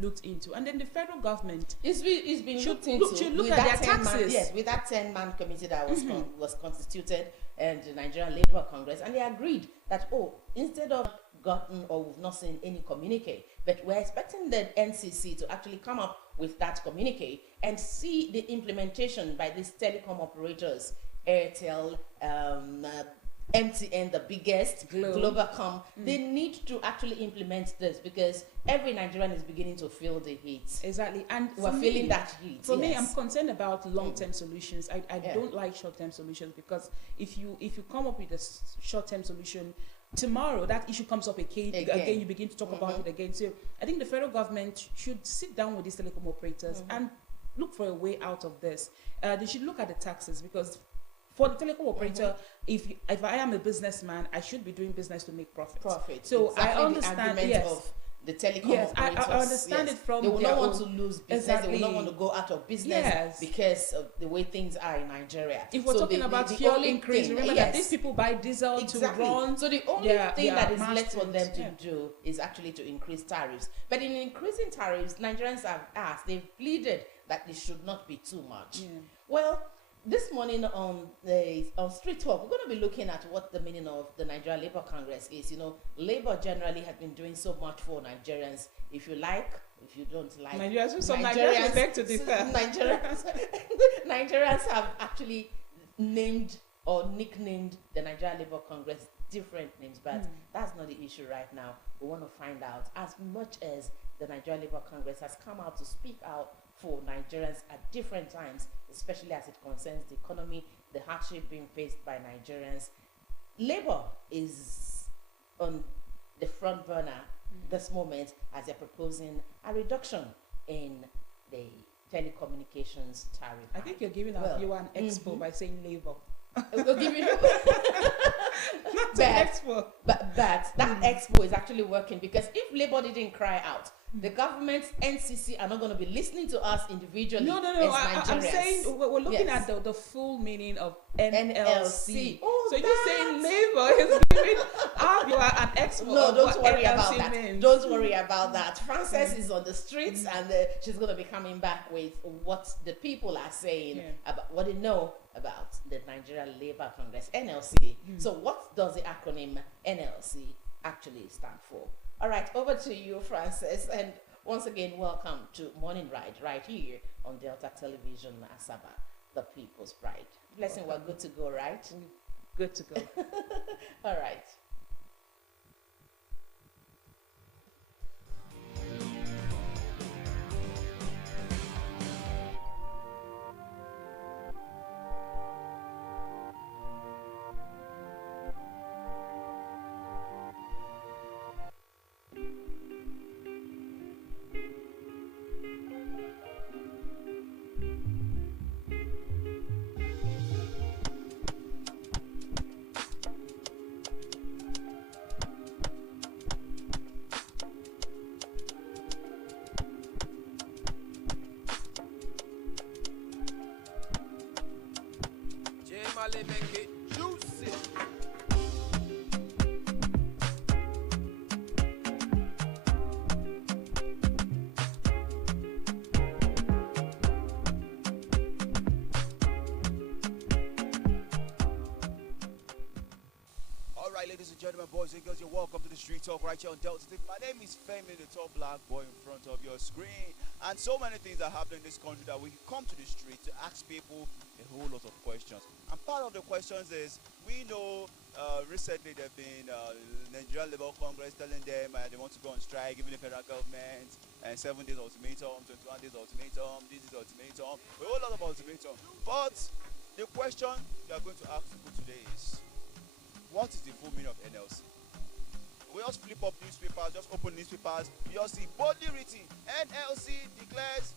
looked into. And then the federal government it's been should looked into. should look with at that their 10 man, taxes. yes, with that 10-man committee that was constituted and the Nigerian Labour Congress, and they agreed that instead of gotten or we've not seen any communique, but we're expecting the NCC to actually come up with that communique and see the implementation by these telecom operators, Airtel, MTN, the biggest, Globacom. They need to actually implement this because every Nigerian is beginning to feel the heat. Exactly. And we're feeling that heat. For me, I'm concerned about long-term solutions. I don't like short-term solutions because if you come up with a short-term solution, tomorrow that issue comes up again you begin to talk about it again. So I think the federal government should sit down with these telecom operators and look for a way out of this. They should look at the taxes because for the telecom operator, if I am a businessman, I should be doing business to make profit. So exactly, I understand. The telecom operators. I understand it from they will not want to lose business. Exactly. They will not want to go out of business because of the way things are in Nigeria. If we're talking about fuel increase, remember that these people buy diesel to run. So the only thing that is left for them to do is actually to increase tariffs. But in increasing tariffs, Nigerians have asked, they've pleaded that it should not be too much. Well, this morning on Street Talk, we're going to be looking at what the meaning of the Nigeria Labour Congress is. You know, Labour generally has been doing so much for Nigerians. If you like, if you don't like, Nigerians beg to differ. Nigerians have actually named or nicknamed the Nigeria Labour Congress different names, but that's not the issue right now. We want to find out, as much as the Nigeria Labour Congress has come out to speak out for Nigerians at different times, especially as it concerns the economy, the hardship being faced by Nigerians. Labour is on the front burner this moment as they're proposing a reduction in the telecommunications tariff. I think you're giving our viewer an expo by saying Labour. We'll give you expo. But that expo is actually working because if Labour didn't cry out, the government, NCC, are not going to be listening to us individually. No. I'm saying we're looking at the full meaning of NLC. So you're saying Labour is giving our viewer an expo. No, don't worry about NLC that. means. Don't worry about that. Frances is on the streets and she's going to be coming back with what the people are saying about what they know about the Nigeria Labour Congress, NLC. So what does the acronym NLC actually stand for? All right, over to you, Frances. And once again, welcome to Morning Ride right here on Delta Television, Asaba, the People's Pride. Blessing, we're good to go, right? Good to go. All right. Make it juicy. All right, ladies and gentlemen, boys and girls, you're welcome to the Street Talk right here on Delta TV. My name is Femi, the tall black boy in front of your screen. And so many things are happening in this country that we come to the street to ask people a whole lot of questions. And part of the questions is, we know recently there have been Nigerian Labour Congress telling them they want to go on strike, giving the federal government 7 days ultimatum, 21 days ultimatum, this is ultimatum, a whole lot of ultimatum. But the question we are going to ask people today is, what is the full meaning of NLC? We just flip up newspapers, just open newspapers, you just see boldly written, NLC declares.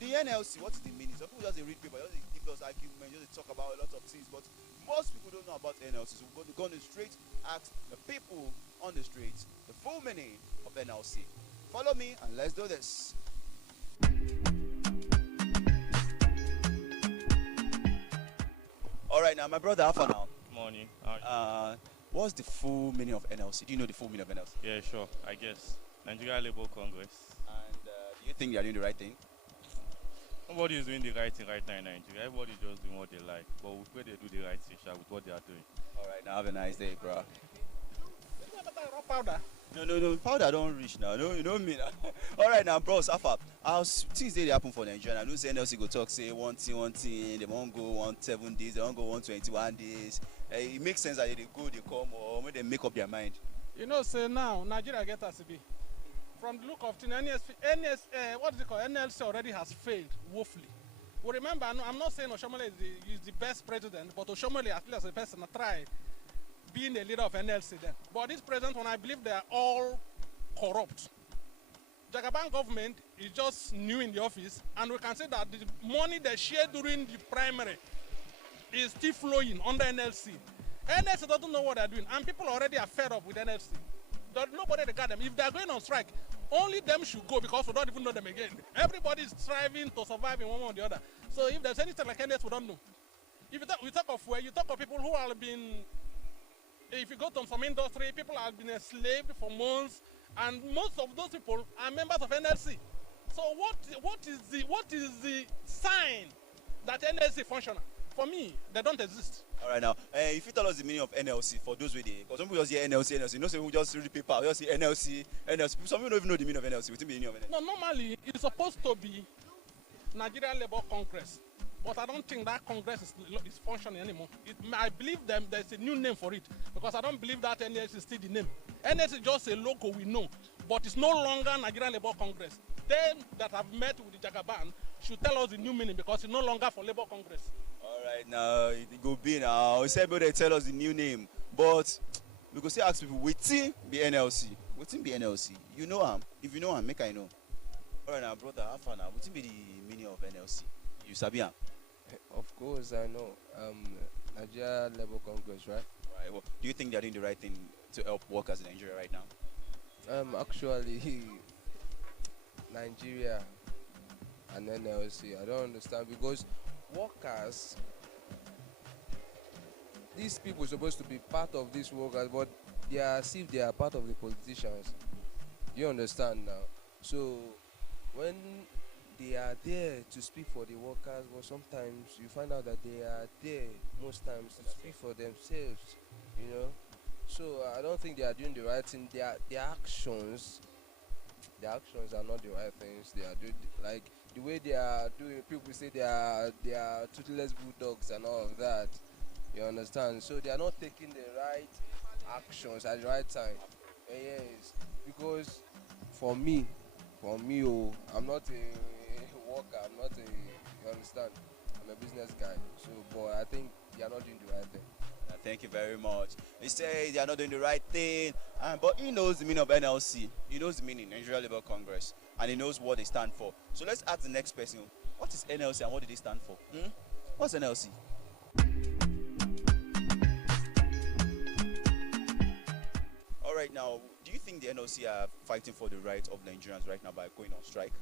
The NLC, what is the meaning? Some people just read paper, just give us arguments, just talk about a lot of things, but most people don't know about NLC. So we're going to straight ask the people on the streets the full meaning of NLC. Follow me and let's do this. All right, now my brother, how far now? Morning. What's the full meaning of NLC? Do you know the full meaning of NLC? Yeah, sure. I guess. Nigeria Labour Congress. And do you think they are doing the right thing? Nobody is doing the right thing right now in Nigeria. Everybody just doing what they like. But we pray they do the right thing with what they are doing. All right, now have a nice day, bro. Powder. No, powder don't reach now. No, you know me now. All right, now, bro, Safa. How's things they happen for Nigeria? I know say NLC go talk, say one thing. They won't go 17 days. They won't go 121 days. It makes sense that they go, they come, or when they make up their mind. You know, say now Nigeria get us to be. From the look of things, what is it called? NLC already has failed woefully. Well, remember, I'm not saying Oshomole is the best president, but Oshomole, at least as a person, tried being a leader of NLC then. But this president, when I believe they are all corrupt. Jagaban government is just new in the office, and we can say that the money they share during the primary is still flowing under NLC. NLC doesn't know what they're doing, and people already are fed up with NLC. Nobody regard them. If they're going on strike, only them should go because we don't even know them again. Everybody is striving to survive in one way or the other. So if there's anything like NLC, we don't know. If you talk of where, you talk of people who have been, if you go to some industry, people have been enslaved for months, and most of those people are members of NLC. So what is the sign that NLC functional? For me, they don't exist. All right, now, if you tell us the meaning of NLC for those with because some people just hear NLC, you know, so we just read the paper, we just see NLC. Some people don't even know the meaning of NLC. What's the meaning of NLC? No, normally it's supposed to be Nigeria Labour Congress, but I don't think that Congress is functioning anymore. I believe there's a new name for it because I don't believe that NLC is still the name. NLC is just a logo we know, but it's no longer Nigeria Labour Congress. Them that have met with the Jagaban should tell us the new meaning because it's no longer for Labour Congress. All right, now it go be now. We said they tell us the new name, but we go still ask people, waiting be NLC. Waiting be NLC. You know him. If you know him, make I know. All right, now, brother, how far now? Waiting be the meaning of NLC. You sabi him? Of course, I know. Nigeria Labour Congress, right? Right. Well, do you think they're doing the right thing to help workers in Nigeria right now? Actually, Nigeria and NLC, I don't understand because workers, these people are supposed to be part of these workers, but they are as if they are part of the politicians. You understand now? So when they are there to speak for the workers, but sometimes you find out that they are there most times to speak for themselves, you know. So I don't think they are doing the right thing. Their actions are not the right things. They are doing like the way they are doing. People say they are toothless bulldogs and all of that. You understand? So they are not taking the right actions at the right time. Yes, because for me, I'm not a worker. I'm not you understand? I'm a business guy. So, but I think they are not doing the right thing. Thank you very much. He say they are not doing the right thing, but he knows the meaning of NLC. He knows the meaning, Nigeria Labour Congress, and he knows what they stand for. So let's ask the next person, what is NLC and what do they stand for? What's NLC? All right, now, do you think the NLC are fighting for the rights of Nigerians right now by going on strike?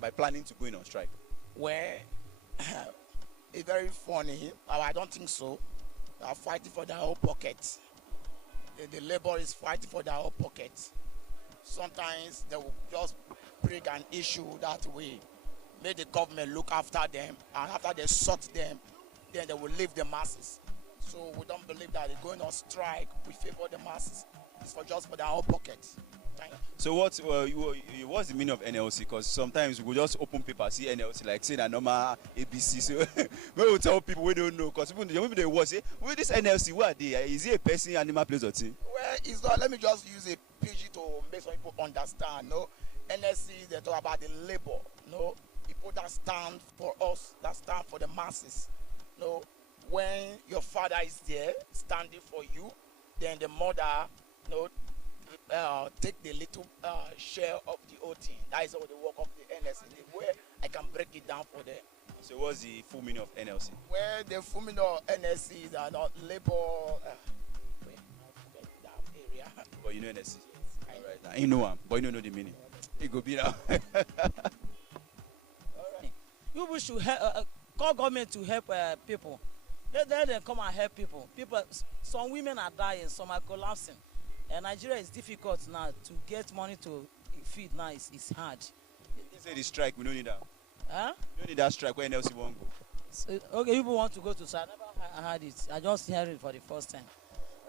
By planning to go on strike? Well, it's very funny. I don't think so. They are fighting for their own pockets. The labor is fighting for their own pockets. Sometimes they will just bring an issue that way, make the government look after them, and after they sort them, then they will leave the masses. So we don't believe that they're going on strike. We favor the masses. It's just for their own pockets. So what's the meaning of NLC? Because sometimes we just open paper, see NLC, like say that normal ABC. So we will tell people we don't know, because people they watch say, well, this NLC, what are they? Is it a person, animal, place, or thing? Well, it's not. Let me just use a PG to make some people understand. No, NLC, they talk about the labor. No, people that stand for us, that stand for the masses. No, when your father is there standing for you, then the mother, no. Take the little share of the whole thing. That is all the work of the NLC. Where I can break it down for them. So what's the full meaning of NLC? Well, the full meaning of NLC is not labor. That area. But you know NLC. Yes, alright. Now, you know him, but you don't know the meaning. It go be now. Alright. You should call government to help people. Let them come and help people. Some women are dying, some are collapsing. And Nigeria is difficult now to get money to feed now is hard. You say the strike, we don't need that. Huh? We don't need that strike when NLC won't go. So, okay, people want to go to strike. I never heard it. I just heard it for the first time.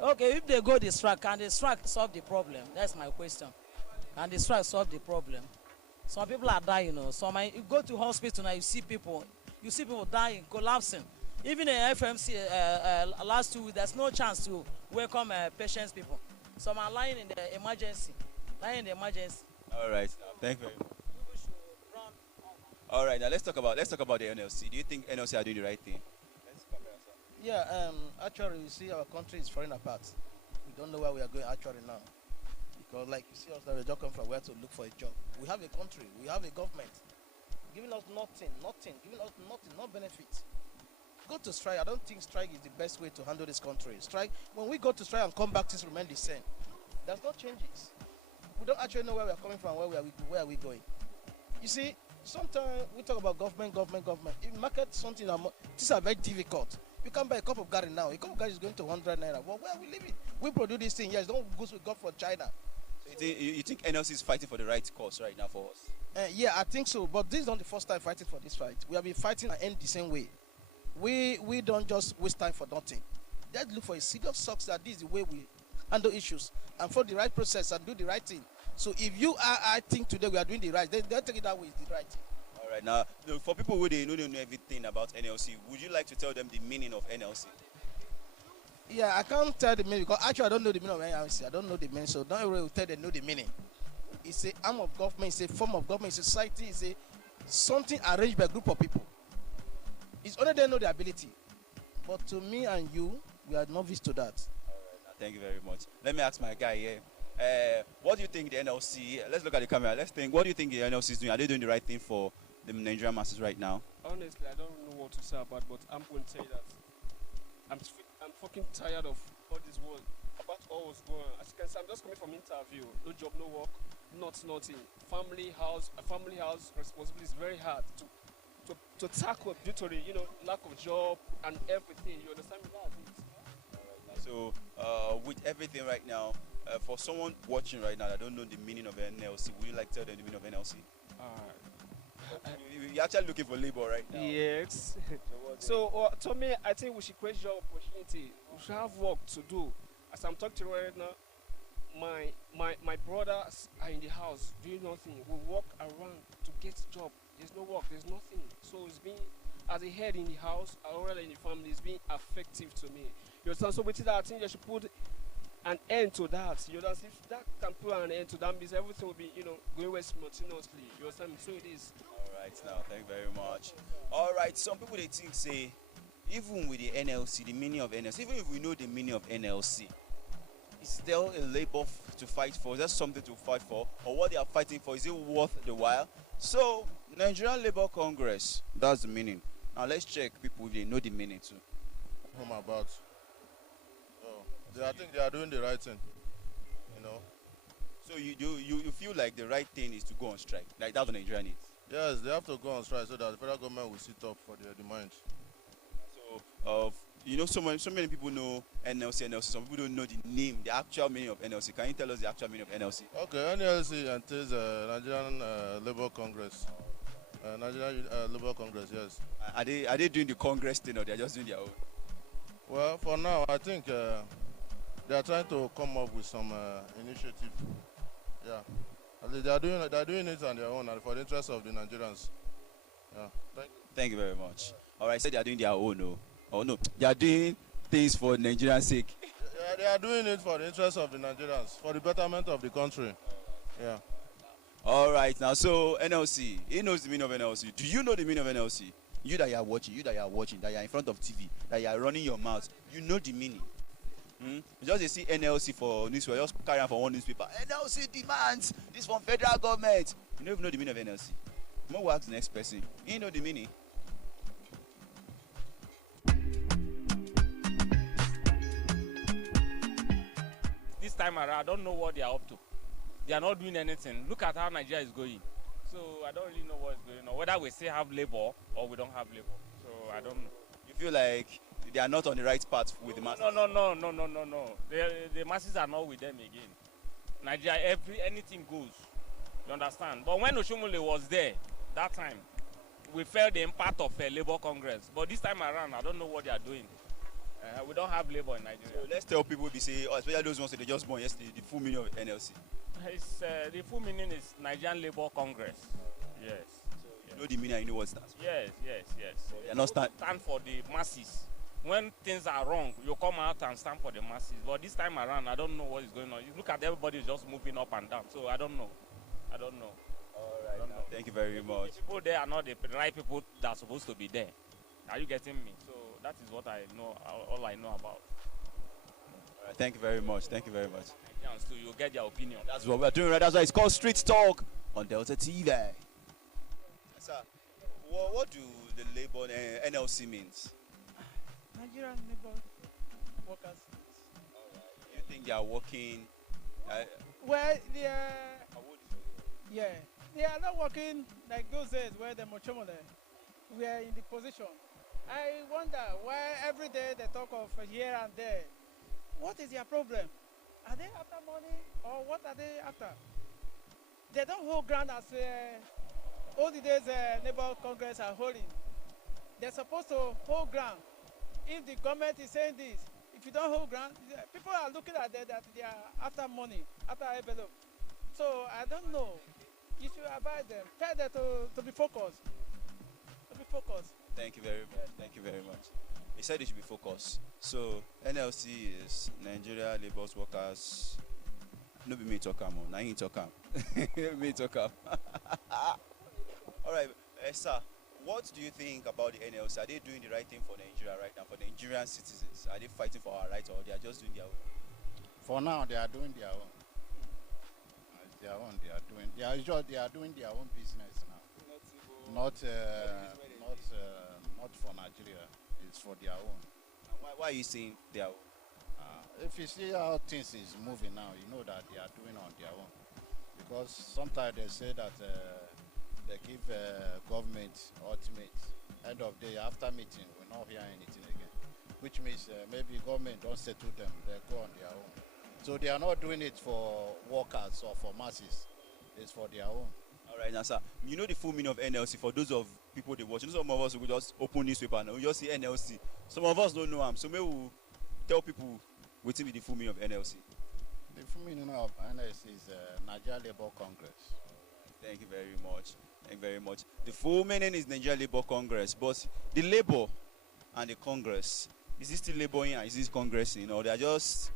Okay, if they go the strike, can the strike solve the problem? That's my question. Can the strike solve the problem? Some people are dying, you go to hospital now, you see people dying, collapsing. Even in FMC last 2 weeks, there's no chance to welcome patients, people. Some are lying in the emergency. All right, thank you very much. All right, now let's talk about the NLC. Do you think NLC are doing the right thing? Yeah, actually, you see, our country is falling apart. We don't know where we are going actually now. Because, like you see us now, we're just coming from where to look for a job. We have a country, we have a government giving us nothing, no benefit. Go to strike. I don't think strike is the best way to handle this country. Strike, when we go to strike and come back, things remain the same. There's no changes. We don't actually know where we are coming from, where are we going. You see, sometimes we talk about government. In market, things are very difficult. You can buy a cup of garri now. A cup of garri is going to 100 naira. Well, where are we living? We produce this thing. Yes, don't goods we got from China. So you think NLC is fighting for the right cause right now for us? Yeah, I think so. But this is not the first time fighting for this fight. We have been fighting and end the same way. We don't just waste time for nothing. Let's look for a serious success that this is the way we handle issues and follow the right process and do the right thing. So if you are, I think today we are doing the right, then they'll take it that way is the right thing. All right, now for people who they know everything about NLC, would you like to tell them the meaning of NLC? Yeah, I can't tell the meaning because actually I don't know the meaning of NLC. I don't know the meaning, so don't really tell them know the meaning. It's an arm of government, it's a form of government, it's a society, it's something arranged by a group of people. It's only they know the ability. But to me and you, we are novice to that. All right, thank you very much. Let me ask my guy here. What do you think the NLC, let's look at the camera, what do you think the NLC is doing? Are they doing the right thing for the Nigerian masses right now? Honestly, I don't know what to say about, but I'm going to say that I'm fucking tired of all this world, about all what's going on. As you can see, I'm just coming from interview, no job, no work, nothing. Family house responsibility is very hard to tackle due to the lack of job and everything. You understand me? That's it. So with everything right now, for someone watching right now that don't know the meaning of NLC, would you like to tell them the meaning of NLC? You're actually looking for labor right now. Yes. So to me, I think we should create job opportunity. We should have work to do. As I'm talking to you right now, my brothers are in the house doing nothing. We walk around to get job. There's no work. There's nothing. So it's been, as a head in the house, or rather in the family, it's been effective to me. You understand? So with that, I think you should put an end to that. You understand? If that can put an end to that, means everything will be, going away simultaneously. You understand? So it is. All right, now, thank you very much. All right, some people they think say, even with the NLC, the meaning of NLC, even if we know the meaning of NLC, it's still a labor to fight for. Is that something to fight for, or what they are fighting for? Is it worth the while? So, Nigerian Labour Congress, that's the meaning. Now let's check people if they know the meaning too. Home about. I think they are doing the right thing. So you feel like the right thing is to go on strike? Like that's what Nigeria needs? Yes, they have to go on strike so that the federal government will sit up for their demands. So, so many people know NLC. Some people don't know the name, the actual meaning of NLC. Can you tell us the actual meaning of NLC? Okay, NLC entails Nigerian Labour Congress. Nigerian Labour Congress, yes. Are they doing the Congress thing or they are just doing their own? Well, for now, I think they are trying to come up with some initiative. Yeah, they are doing it on their own and for the interest of the Nigerians. Yeah, thank you very much. All right, so they are doing their own, no? Oh no, they are doing things for Nigerians' sake. Yeah, they are doing it for the interest of the Nigerians, for the betterment of the country. Yeah. All right, now so NLC, he knows the meaning of NLC. Do you know the meaning of NLC? You that you are watching, that you are in front of TV, that you are running your mouth, you know the meaning. You just see NLC for newspaper, just carry on for one newspaper. NLC demands this from federal government. You don't even know the meaning of NLC. More work the next person. You know the meaning. This time around, I don't know what they are up to. They are not doing anything. Look at how Nigeria is going. So I don't really know what's going on. Whether we still have labor or we don't have labor. So I don't know. You feel like they are not on the right path with the masses? No. The masses are not with them again. Nigeria, anything goes. You understand? But when Oshomole was there, that time, we felt the impact of Labour Congress. But this time around, I don't know what they are doing. We don't have Labour in Nigeria. So let's tell people, we say, especially those ones that they just born yesterday, the full meaning of NLC. The full meaning is Nigerian Labour Congress. Yes. So you know the meaning and you know what it stands for. Yes. They are not stand for the masses. When things are wrong, you come out and stand for the masses. But this time around, I don't know what is going on. You look at everybody just moving up and down. So I don't know. All right. Thank you very much. The people there are not the right people that are supposed to be there. Are you getting me? So that is what I know. All I know about. All right, thank you very much. So you get their opinion. That's what we're doing, right? That's why it's called Street Talk on Delta TV. Sir, what do the Labour NLC means? Nigerian Labour Workers. You think they are working? Well, they are not working like those days where the Mochomole were in the position. I wonder why every day they talk of here and there. What is their problem? Are they after money or what are they after? They don't hold ground as all the days Labour Congress are holding. They're supposed to hold ground. If the government is saying this, if you don't hold ground, people are looking at that they are after money, after envelope. So I don't know. You should advise them. Tell them to be focused. Thank you very much. He said it should be focused. So NLC is Nigeria Labour Workers. No be me talk am, na him talk am. Me talk am. All right, sir. What do you think about the NLC? Are they doing the right thing for Nigeria right now, for the Nigerian citizens? Are they fighting for our rights or they are just doing their own? For now, they are doing their own. They are doing their own business now. Not for Nigeria. It's for their own. And why are you saying their own? If you see how things is moving now, you know that they are doing on their own. Because sometimes they say that they give government ultimate. End of day, after meeting, we not hear anything again. Which means maybe government don't settle them, they go on their own. So they are not doing it for workers or for masses. It's for their own. All right, now, sir. You know the full meaning of NLC for those of people they watch. Some of us will just open newspaper and we just see NLC. Some of us don't know them. So maybe we'll tell people what will be the full meaning of NLC. The full meaning of NLC is Nigeria Labour Congress. Thank you very much. The full meaning is Nigeria Labour Congress, but the Labour and the Congress, is it still laboring and is this congressing, or they are just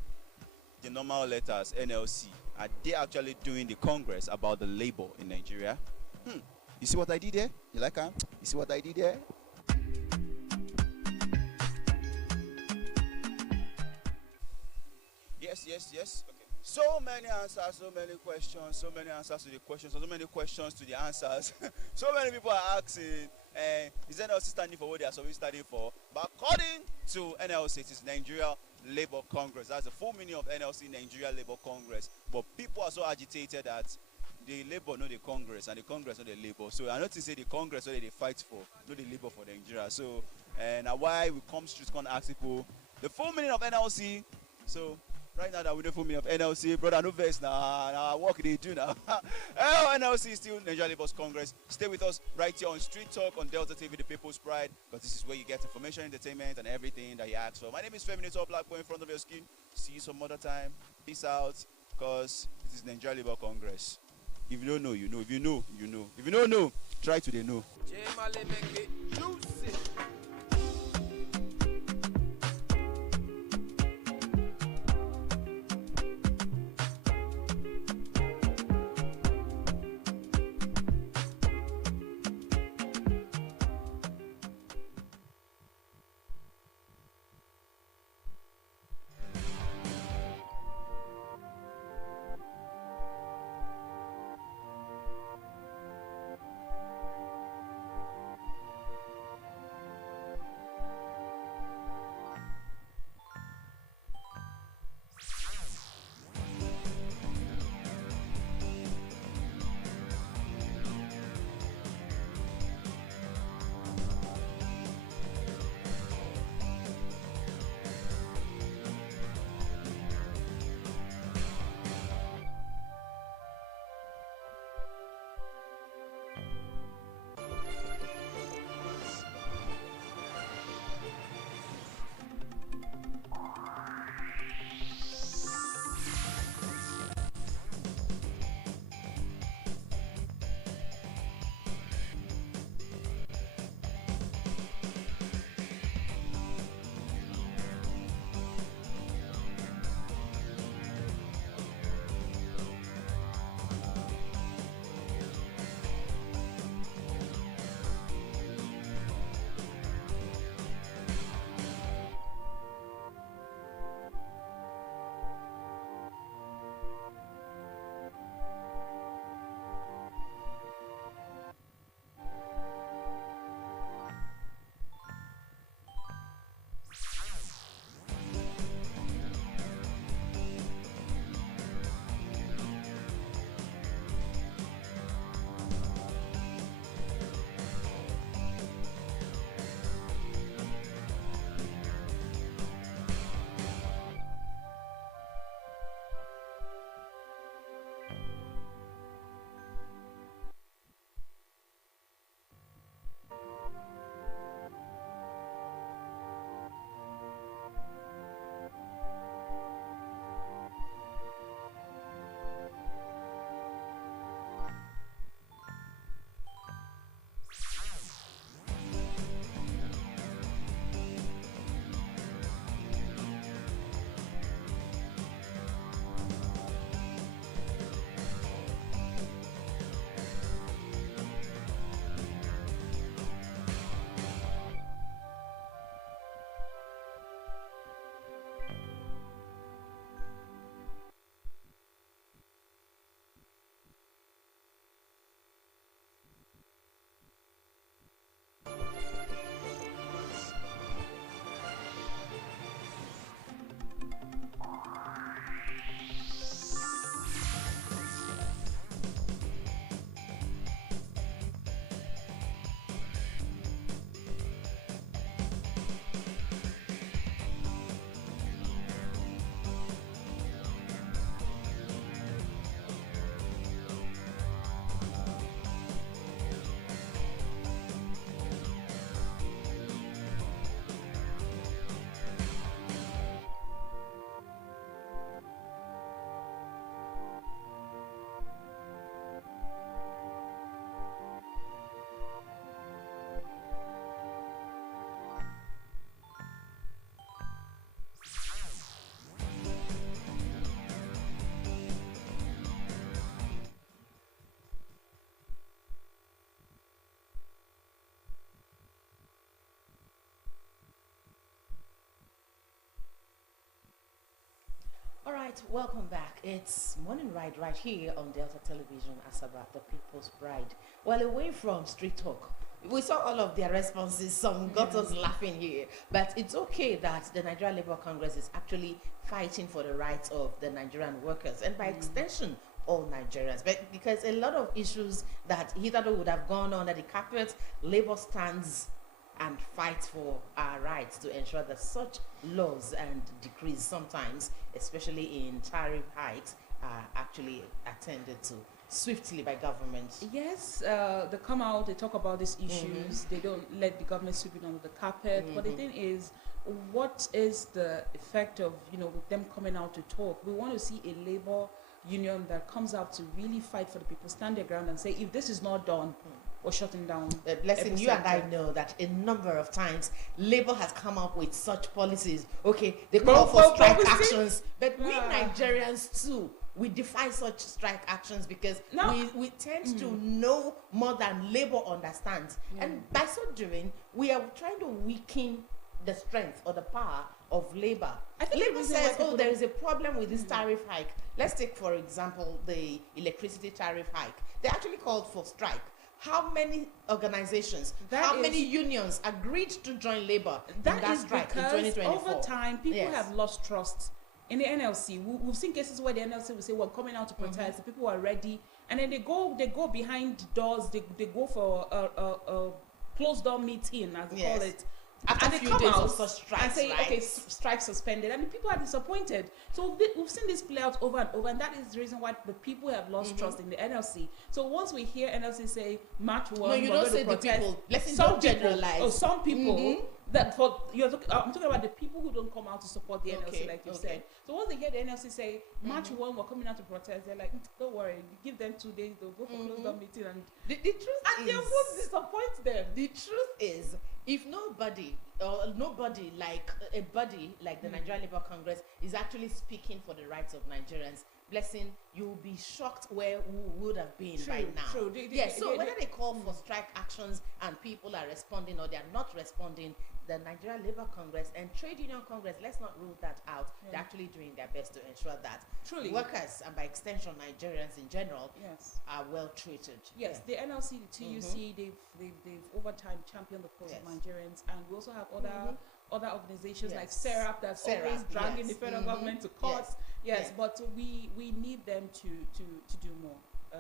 the normal letters NLC? Are they actually doing the Congress about the labor in Nigeria? You see what I did there? You like that? You see what I did there? Yes. Okay. So many answers, so many questions, so many answers to the questions, so many questions to the answers. So many people are asking, is NLC standing for what they are supposed to be standing for? But according to NLC, it is Nigeria Labour Congress. That's the full meaning of NLC, Nigeria Labour Congress. But people are so agitated that the Labour know the Congress and the Congress know the Labour. So I notice say the Congress what they fight for, not the Labour for Nigeria. So and why we come straight and ask people the full meaning of NLC. So right now that we know full meaning of NLC, brother, no verse now. What can they do now? NLC is still Nigeria Labour Congress. Stay with us right here on Street Talk on Delta TV, the People's Pride, because this is where you get information, entertainment, and everything that you ask for. My name is Femi Top Black Boy in front of your screen. See you some other time. Peace out, because it is Nigeria Labour Congress. If you don't know, you know. If you know, you know. If you don't know, try to they know. right, welcome back. It's Morning Ride right here on Delta Television, Asaba, the People's Bride. Well, away from street talk, we saw all of their responses. Some got us laughing here. But it's okay that the Nigerian Labour Congress is actually fighting for the rights of the Nigerian workers and by extension, all Nigerians. But because a lot of issues that hitherto would have gone under the carpet, Labour stands and fights for our rights to ensure that such laws and decrees sometimes, especially in tariff hikes, are actually attended to swiftly by government. Yes, they come out, they talk about these issues, they don't let the government sweep it under the carpet. But the thing is, what is the effect of, with them coming out to talk? We want to see a labor union that comes out to really fight for the people, stand their ground and say, if this is not done, we're shutting down. Blessing, you and I know that a number of times Labour has come up with such policies. Okay, they call for strike actions, but we Nigerians too, we defy such strike actions because we tend to know more than Labour understands. And by so doing, we are trying to weaken the strength or the power of Labour. Labour says, there is a problem with this tariff hike. Let's take, for example, the electricity tariff hike. They actually called for strike. How many organizations, how many unions agreed to join Labour in that strike in 2024? Over time, people have lost trust in the NLC. We've seen cases where the NLC will say, we're coming out to protest, the people are ready, and then they go behind doors, they go for a closed door meeting, as they call it. After and a they few come days out of such strikes, and say, right? okay, strike suspended, and the people are disappointed. So we've seen this play out over and over, and that is the reason why the people have lost trust in the NLC. So once we hear NLC say March 1, no, you don't say the people. Let's not generalize. Some people that I'm talking about the people who don't come out to support the NLC, like you said. So once they hear the NLC say March 1, we're coming out to protest, they're like, don't worry, give them 2 days, they'll go for closed door meeting, and the truth is, they won't disappoint them. The truth is, if nobody like a body like the Nigerian Labour Congress is actually speaking for the rights of Nigerians, Blessing, you'll be shocked where we would have been right now. True. So whether they call for strike actions and people are responding or they are not responding, the Nigerian Labour Congress and Trade Union Congress, let's not rule that out. They're actually doing their best to ensure that workers and by extension Nigerians in general are well treated. Yes, the NLC, the TUC, they've over time championed the cause of Nigerians, and we also have other organizations like SERAP that's always dragging the federal government to court. But we need them to do more.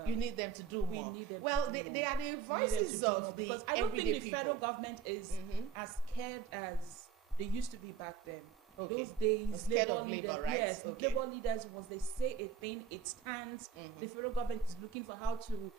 You need them to do more. Well, they are the voices of the because I don't think the people. federal government is as scared as they used to be back then. Those days, scared of labor, right? Yes, labor leaders, once they say a thing, it stands. The federal government is looking for how to,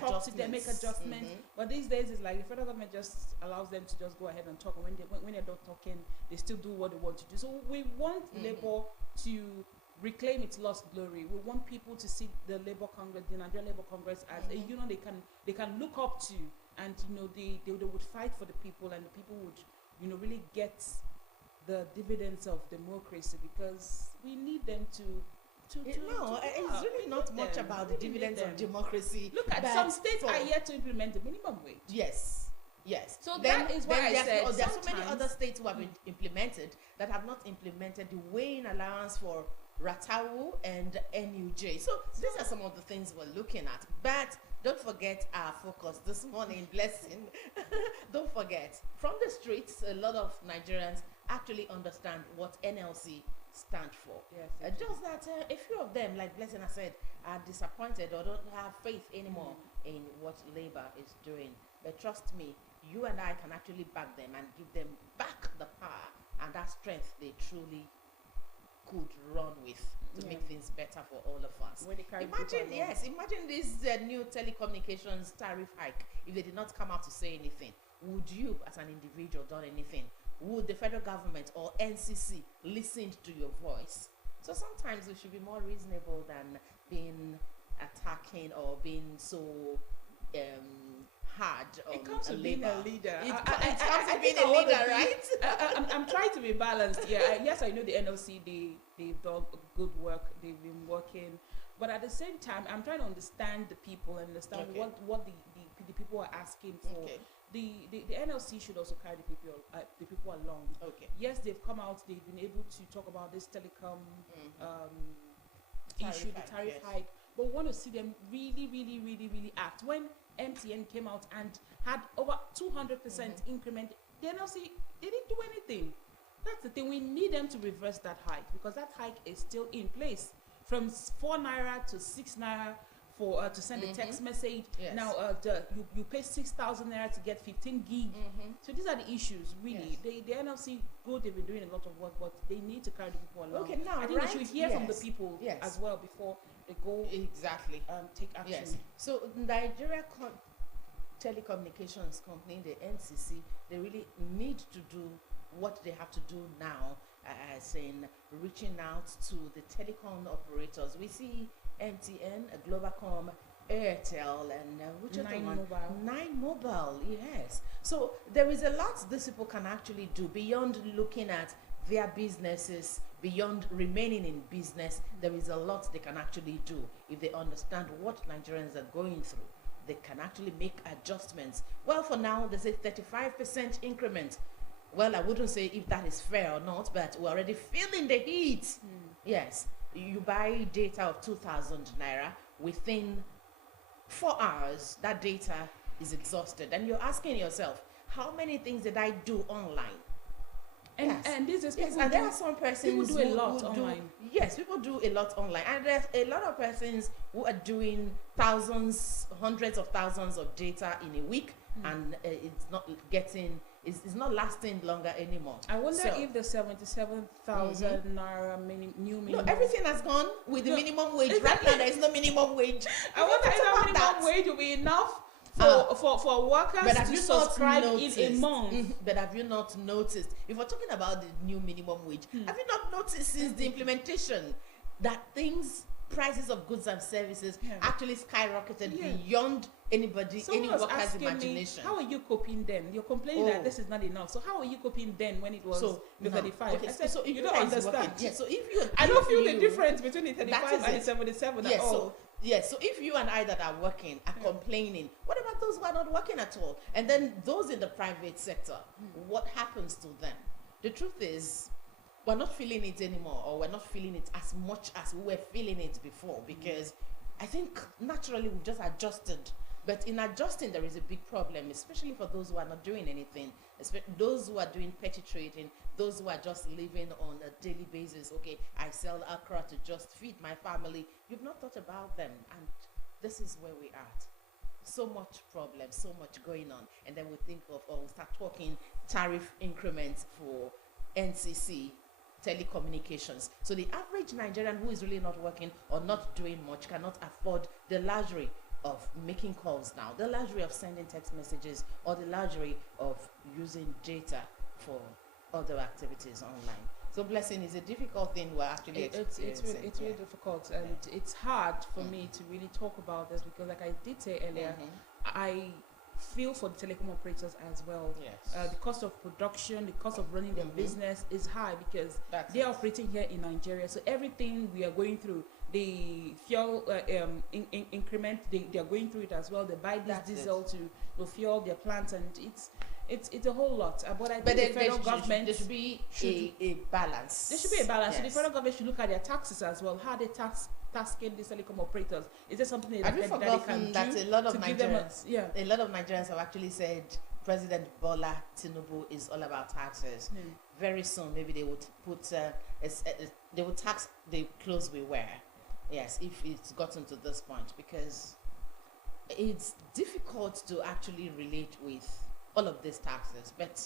talk to them, make adjustments. But these days, it's like the federal government just allows them to just go ahead and talk. And when they're not talking, they still do what they want to do. So we want labor to reclaim its lost glory. We want people to see the Labour Congress, the Nigerian Labour Congress, as a union they can look up to, and they would fight for the people, and the people would really get the dividends of democracy, because we need them to it's really not much about the dividends of democracy. Look at some states are yet to implement the minimum wage. Yes. So that is why I said there are so many other states who have been implemented that have not implemented the weighing allowance for Ratawu and NUJ. So these are some of the things we're looking at. But don't forget our focus this morning, Blessing. Don't forget, from the streets, a lot of Nigerians actually understand what NLC stand for. Just that a few of them, like Blessing has said, are disappointed or don't have faith anymore in what Labour is doing. But trust me, you and I can actually back them and give them back the power and that strength they truly could run with to make things better for all of us. Imagine this new telecommunications tariff hike. If they did not come out to say anything, would you as an individual done anything? Would the federal government or NCC listened to your voice? So sometimes we should be more reasonable than being attacking or being so hard on it comes to Labour. being a leader. It comes to being a leader, right? I'm trying to be balanced. Yes, I know the NLC, they've done good work. They've been working. But at the same time, I'm trying to understand the people and understand what the people are asking for. The NLC should also carry the people along. Yes, they've come out. They've been able to talk about this telecom issue, the tariff hike, but we want to see them really act. When MTN came out and had over 200% increment, the NLC, they didn't do anything. That's the thing. We need them to reverse that hike because that hike is still in place. From 4 naira to 6 naira for to send a text message. Yes. Now you pay 6,000 naira to get 15 gig. So these are the issues, really. Yes. The NLC, good, they've been doing a lot of work, but they need to carry the people along. Okay, now, I think they should hear from the people as well before they go take action. Yes. So Nigeria Telecommunications Company, the NCC, they really need to do what they have to do now, as in reaching out to the telecom operators. We see MTN, Globacom, Airtel, and which other one? Nine Mobile, yes. So there is a lot these people can actually do beyond looking at their businesses, beyond remaining in business. There is a lot they can actually do if they understand what Nigerians are going through. They can actually make adjustments. Well, for now, there's a 35% increment. Well, I wouldn't say if that is fair or not, but we're already feeling the heat. Yes, you buy data of 2,000 naira, within 4 hours, that data is exhausted. And you're asking yourself, how many things did I do online? And this is people and there are some persons people do a lot online. Yes, people do a lot online, and there's a lot of persons who are doing thousands, hundreds of thousands of data in a week, and it's not getting, it's not lasting longer anymore. I wonder if the 77,000 naira new minimum. No, everything has gone with the minimum wage. Right now, there is no minimum wage. I wonder if the minimum wage will be enough for workers to subscribe in a month. But have you not noticed? If we're talking about the new minimum wage, have you not noticed since the implementation that prices of goods and services actually skyrocketed beyond any worker's imagination? How are you coping then? You're complaining that this is not enough. So how are you coping then when it was the 35? Okay, I said, so you don't understand. So if you, I don't feel the difference between the 35 and the 77 at all. Yes, so if you and I that are working are complaining, what about those who are not working at all? And then those in the private sector, what happens to them? The truth is, we're not feeling it anymore, or we're not feeling it as much as we were feeling it before, because I think naturally we've just adjusted. But in adjusting, there is a big problem, especially for those who are not doing anything, those who are doing petty trading, those who are just living on a daily basis. Okay, I sell okra to just feed my family. You've not thought about them, and this is where we are. So much problem, so much going on, and then we think of, we'll start talking tariff increments for NCC telecommunications. So the average Nigerian who is really not working or not doing much cannot afford the luxury of making calls now, the luxury of sending text messages, or the luxury of using data for other activities online. So blessing is a difficult thing we're actually experiencing. It's really difficult, and it's hard for me to really talk about this because, like I did say earlier, I feel for the telecom operators as well. Yes. The cost of production, the cost of running their business is high because they're operating here in Nigeria. So everything we are going through, the fuel increment, they are going through it as well. They buy this diesel to fuel their plants, and it's a whole lot. But I think the federal government there should be a balance. There should be a balance. So the federal government should look at their taxes as well. How they tasking these telecom operators? Is there something that they can that do a lot of to Nigerians, give them a lot of Nigerians have actually said President Bola Tinubu is all about taxes. Very soon, maybe they would put they would tax the clothes we wear. Yes, if it's gotten to this point, because it's difficult to actually relate with all of these taxes. But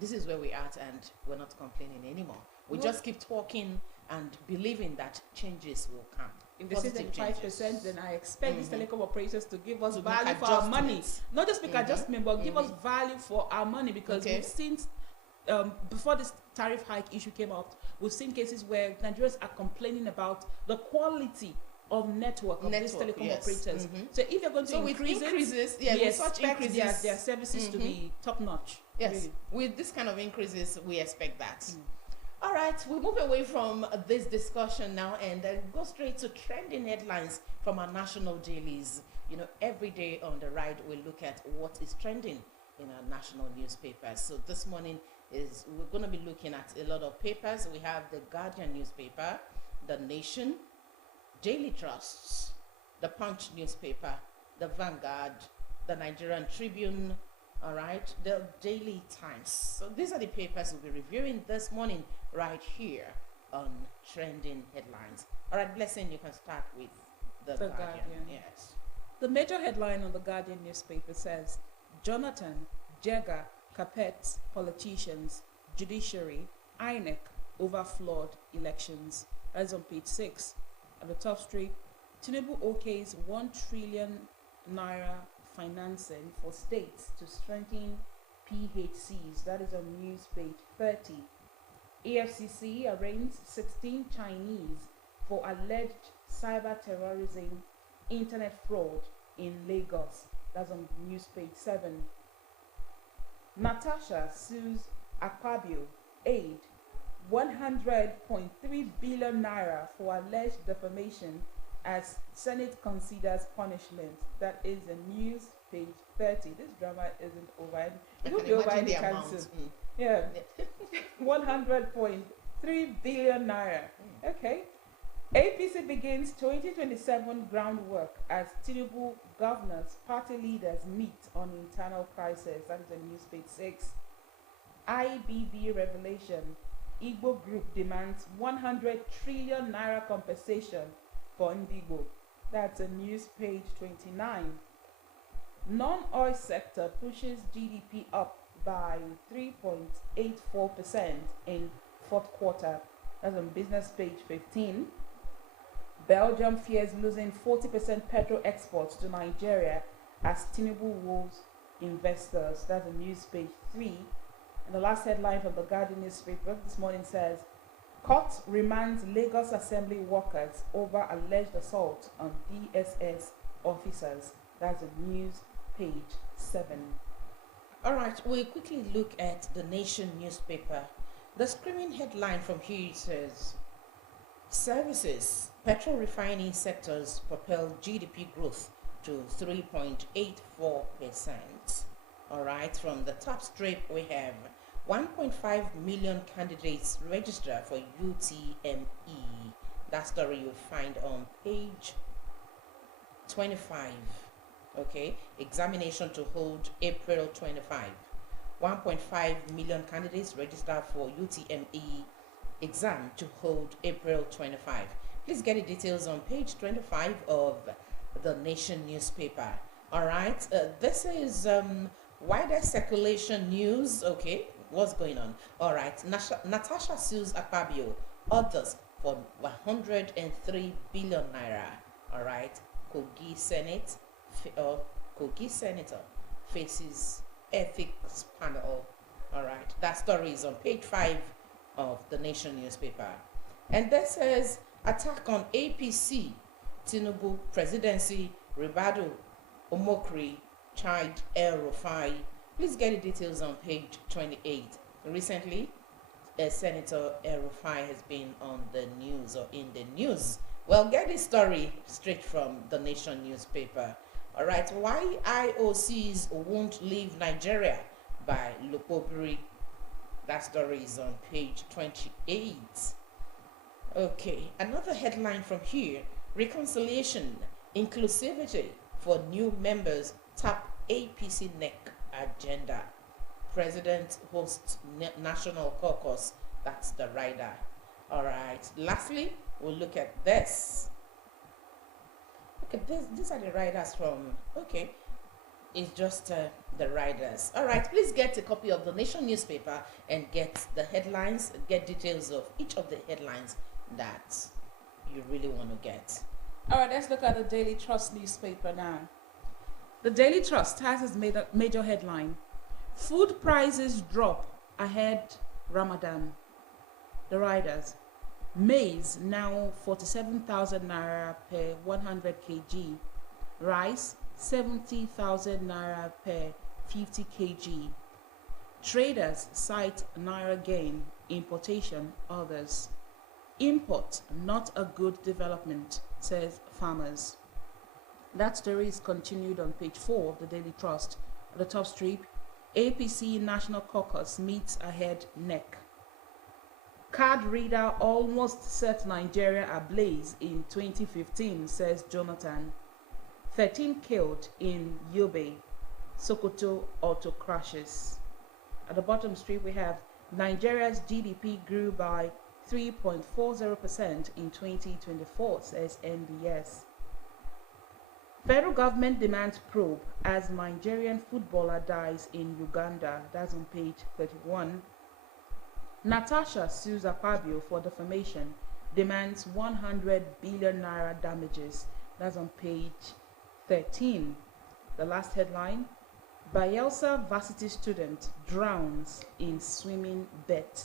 this is where we are, and we're not complaining anymore. We just keep talking and believing that changes will come. If they say 5%, then I expect these telecom operators to give us value for our money. Not just make adjustment, but give us value for our money, because we've seen before this tariff hike issue came out, we've seen cases where Nigerians are complaining about the quality of network of these telecom operators. So if you're going to increase we expect their services to be top notch. Yes, really. With this kind of increases, we expect that. All right, we move away from this discussion now and go straight to trending headlines from our national dailies. You know, every day on the ride, we look at what is trending in our national newspapers. So this morning we're going to be looking at a lot of papers. We have the Guardian newspaper, The Nation, Daily Trusts, the Punch newspaper, the Vanguard, the Nigerian Tribune, all right, the Daily Times. So these are the papers we'll be reviewing this morning right here on Trending Headlines. All right, Blessing, you can start with the Guardian. Yes. The major headline on the Guardian newspaper says, Jonathan, Jega, Capet, politicians, judiciary, INEC over flawed elections. That's on page 6. At the top strip, Tinubu OK's 1 trillion naira financing for states to strengthen PHCs. That is on news page 30. AFCC arraigns 16 Chinese for alleged cyber terrorism, internet fraud in Lagos. That's on news page 7. Natasha sues Akpabio aid 100.3 billion naira for alleged defamation as Senate considers punishment. That is the news page 30. This drama isn't over. It will be over any time soon. Yeah. 100.3 billion naira. Okay. APC begins 2027 groundwork as Tinubu governors, party leaders meet on internal crisis. That is the news page 6. IBB revelation. Igbo group demands 100 trillion naira compensation for Ndigbo. That's a news page 29. Non-oil sector pushes GDP up by 3.84% in fourth quarter. That's on business page 15. Belgium fears losing 40% petrol exports to Nigeria as Tinubu woos investors. That's on news page 3. And the last headline from the Guardian newspaper this morning says, Court remands Lagos Assembly workers over alleged assault on DSS officers. That's on news page 7. All right, we'll quickly look at the Nation newspaper. The screaming headline from here says, Services, petrol refining sectors propel GDP growth to 3.84%. All right, from the top strip we have 1.5 million candidates register for UTME. That story you'll find on page 25. Okay, examination to hold April 25. 1.5 million candidates register for UTME exam to hold April 25. Please get the details on page 25 of the Nation newspaper. All right, this is wider circulation news. Okay, what's going on? All right, Natasha sues Akpabio, others for 103 billion naira. All right, Kogi Senator faces ethics panel. All right, that story is on page 5 of the Nation newspaper. And that says, attack on APC, Tinubu presidency, Ribadu, Omokri, Child El Rufai. Please get the details on page 28. Recently, Senator El Rufai has been on the news or in the news. Well, get this story straight from the Nation newspaper. All right, why IOCs won't leave Nigeria by Lupobiri. That story is on page 28. Okay, another headline from here, reconciliation, inclusivity for new members tap APC NEC agenda. President hosts national caucus. That's the rider. All right, lastly, we'll look at this. Okay, these are the riders from, okay, it's just the riders. All right, please get a copy of the Nation newspaper and get the headlines, get details of each of the headlines that you really want to get. All right, let's look at the Daily Trust newspaper now. The Daily Trust has its major headline, food prices drop ahead Ramadan. The riders, maize now 47,000 naira per 100 kg, rice 70,000 naira per 50 kg. Traders cite naira gain, importation others. Import not a good development, says farmers. That story is continued on page 4 of the Daily Trust. At the top strip, APC National Caucus meets ahead NEC. Card reader almost set Nigeria ablaze in 2015, says Jonathan. 13 killed in Yobe, Sokoto auto crashes. At the bottom strip, we have Nigeria's GDP grew by 3.40% in 2024, says NBS. Federal government demands probe as Nigerian footballer dies in Uganda. That's on page 31. Natasha sues Akpabio for defamation, demands 100 billion naira damages. That's on page 13. The last headline, Bayelsa varsity student drowns in swimming bet.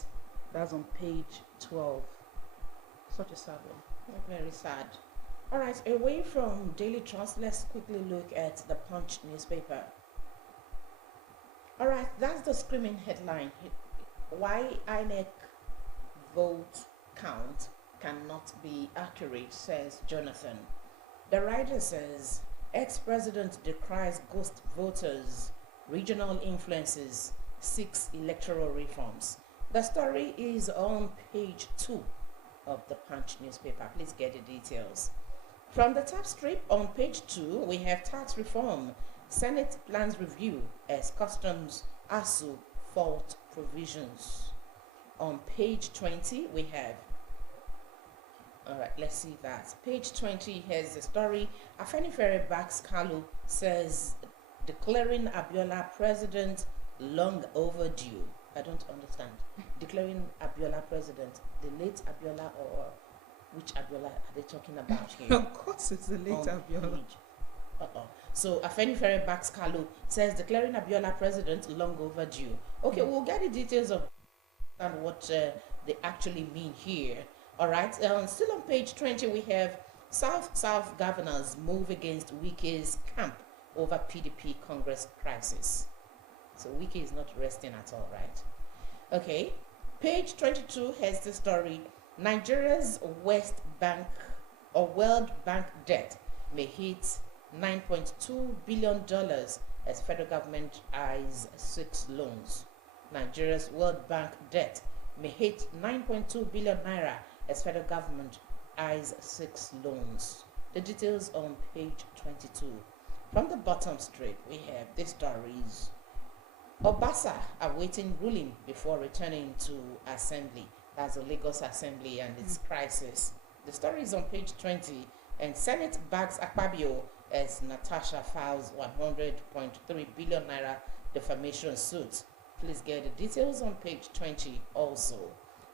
That's on page 12. Such a sad one. Very sad. All right, away from Daily Trust, let's quickly look at the Punch newspaper. All right, that's the screaming headline. Why INEC vote count cannot be accurate, says Jonathan. The writer says, ex-president decries ghost voters, regional influences, seeks electoral reforms. The story is on page 2 of the Punch newspaper. Please get the details. From the top strip on page 2, we have tax reform. Senate plans review as customs ASU fault provisions. On page 20, we have, all right, let's see that. Page 20 has the story. Afenifere backs Kalu, says declaring Abiola president long overdue. I don't understand. Declaring Abiola president, the late Abiola, or which Abiola are they talking about here? Of course it's the late Abiola. So Afenifere backs Kalu, says declaring Abiola president long overdue. Okay, we'll get the details of and what they actually mean here. All right, still on page 20, we have South governors move against Wike's camp over PDP Congress crisis. So Wike is not resting at all, right? Okay, page 22 has the story, Nigeria's West Bank or World Bank debt may hit $9.2 billion as federal government eyes 6 loans. Nigeria's World Bank debt may hit 9.2 billion naira as federal government eyes 6 loans. The details on page 22. From the bottom strip, we have these stories. Obasa awaiting ruling before returning to assembly. That's the Lagos Assembly and its crisis. The story is on page 20, and Senate backs Akpabio as Natasha files 100.3 billion naira defamation suit. Please get the details on page 20 also.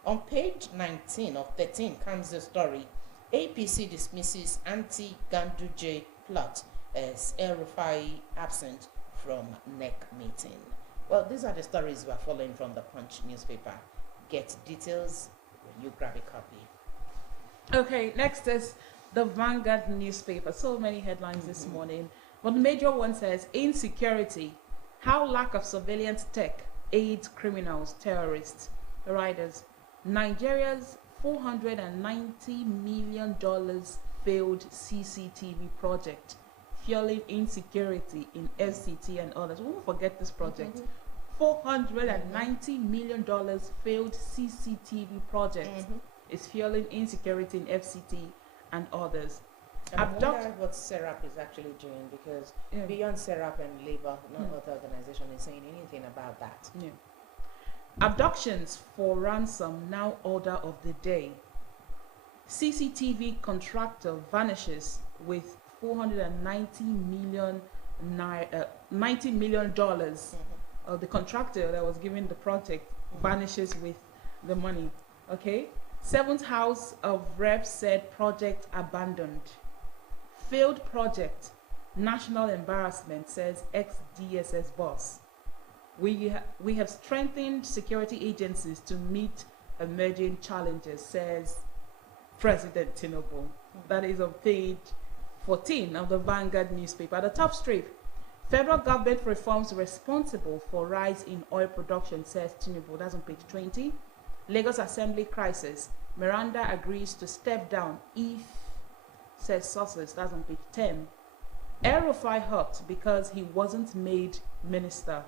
On page 19 of 13 comes the story, APC dismisses anti-Ganduje plot as El-Rufai absent from NEC meeting. Well, these are the stories we are following from the Punch newspaper. Get details when you grab a copy. Okay, next is the Vanguard newspaper. So many headlines this morning. But the major one says, insecurity, how lack of surveillance tech aids criminals, terrorists. The writers, Nigeria's $490 million failed CCTV project, fueling insecurity in FCT and others. We won't forget this project. $490 million failed CCTV project is fueling insecurity in FCT and others. I wonder what SERAP is actually doing, because beyond SERAP and Labour, no other organization is saying anything about that. Yeah. Abductions for ransom now order of the day. CCTV contractor vanishes with $490 million. $90 million. The contractor that was given the project vanishes with the money. Okay. 7th House of Reps said project abandoned. Failed project, national embarrassment, says ex-DSS boss. We have strengthened security agencies to meet emerging challenges, says President Tinubu. That is on page 14 of the Vanguard newspaper. At the top strip, federal government reforms responsible for rise in oil production, says Tinubu. That's on page 20. Lagos Assembly crisis. Miranda agrees to step down if, says sources. That's on page 10. El-Rufai hurt because he wasn't made minister.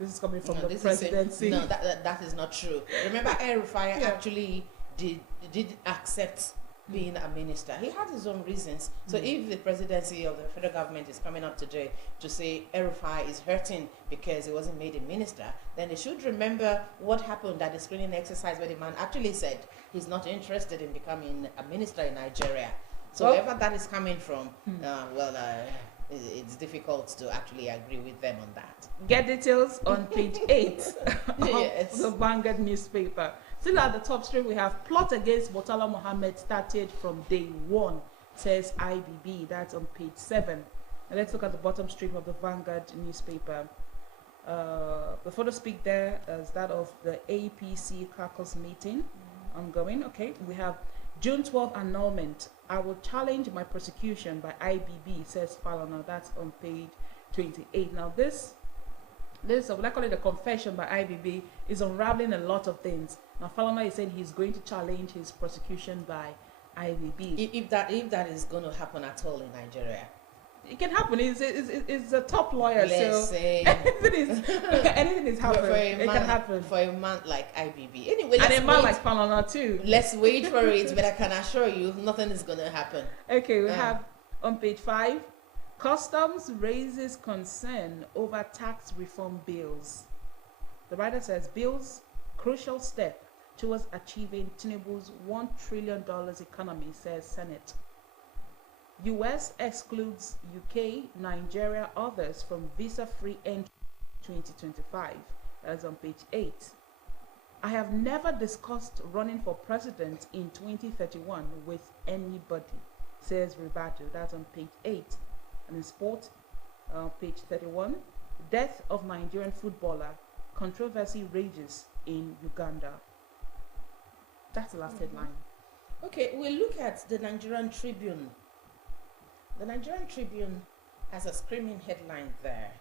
This is coming from No, the this is presidency. no, that is not true. Remember, El-Rufai actually did accept being a minister. He had his own reasons. So if the presidency of the federal government is coming up today to say El-Rufai is hurting because he wasn't made a minister, then they should remember what happened at the screening exercise where the man actually said he's not interested in becoming a minister in Nigeria. So wherever that is coming from, it's difficult to actually agree with them on that. Get details on page 8 of the Vanguard newspaper. Still at the top strip, we have plot against Murtala Mohammed started from day one, says IBB. That's on page 7. And let's look at the bottom strip of the Vanguard newspaper. The photo speak there is that of the APC caucus meeting ongoing. Okay, we have June 12 annulment. I will challenge my prosecution by IBB, says Falana. That's on page 28. Now this what I call it a confession by IBB is unraveling a lot of things. Now Falana is saying he's going to challenge his prosecution by IBB. If that is going to happen at all in Nigeria, it can happen. It's a top lawyer, so anything is happening. It can happen for a man like IBB. Anyway, and a man like Falana too. Let's wait for it, but I can assure you, nothing is going to happen. Okay, we have on page 5, Customs raises concern over tax reform bills. The writer says bills crucial step towards achieving Tinubu's $1 trillion economy, says Senate. US excludes UK, Nigeria, others from visa-free entry 2025. That's on page 8. I have never discussed running for president in 2031 with anybody, says Ribadu. That's on page 8. And in sport, page 31, death of Nigerian footballer, controversy rages in Uganda. That's the last headline. Okay, we'll look at the Nigerian Tribune. The Nigerian Tribune has a screaming headline there.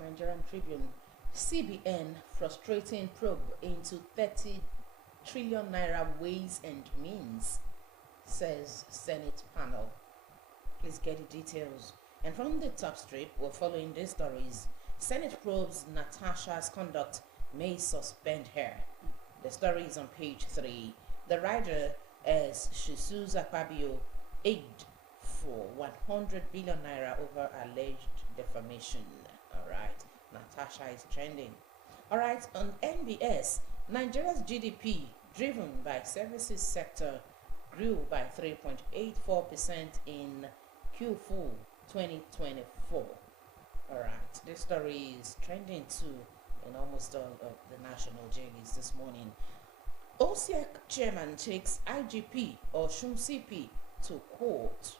Nigerian Tribune, CBN frustrating probe into 30 trillion naira ways and means, says Senate panel. Please get the details. And from the top strip, we're following these stories. Senate probes Natasha's conduct, may suspend her. The story is on page 3. The writer is Shisuza Akpabio, aid for 100 billion naira over alleged defamation. All right, Natasha is trending. All right, on NBS, Nigeria's GDP, driven by services sector, grew by 3.84% in Q4 2024. All right, this story is trending too in almost all of the national dailies this morning. OSEC chairman takes IGP or Osun CP to court.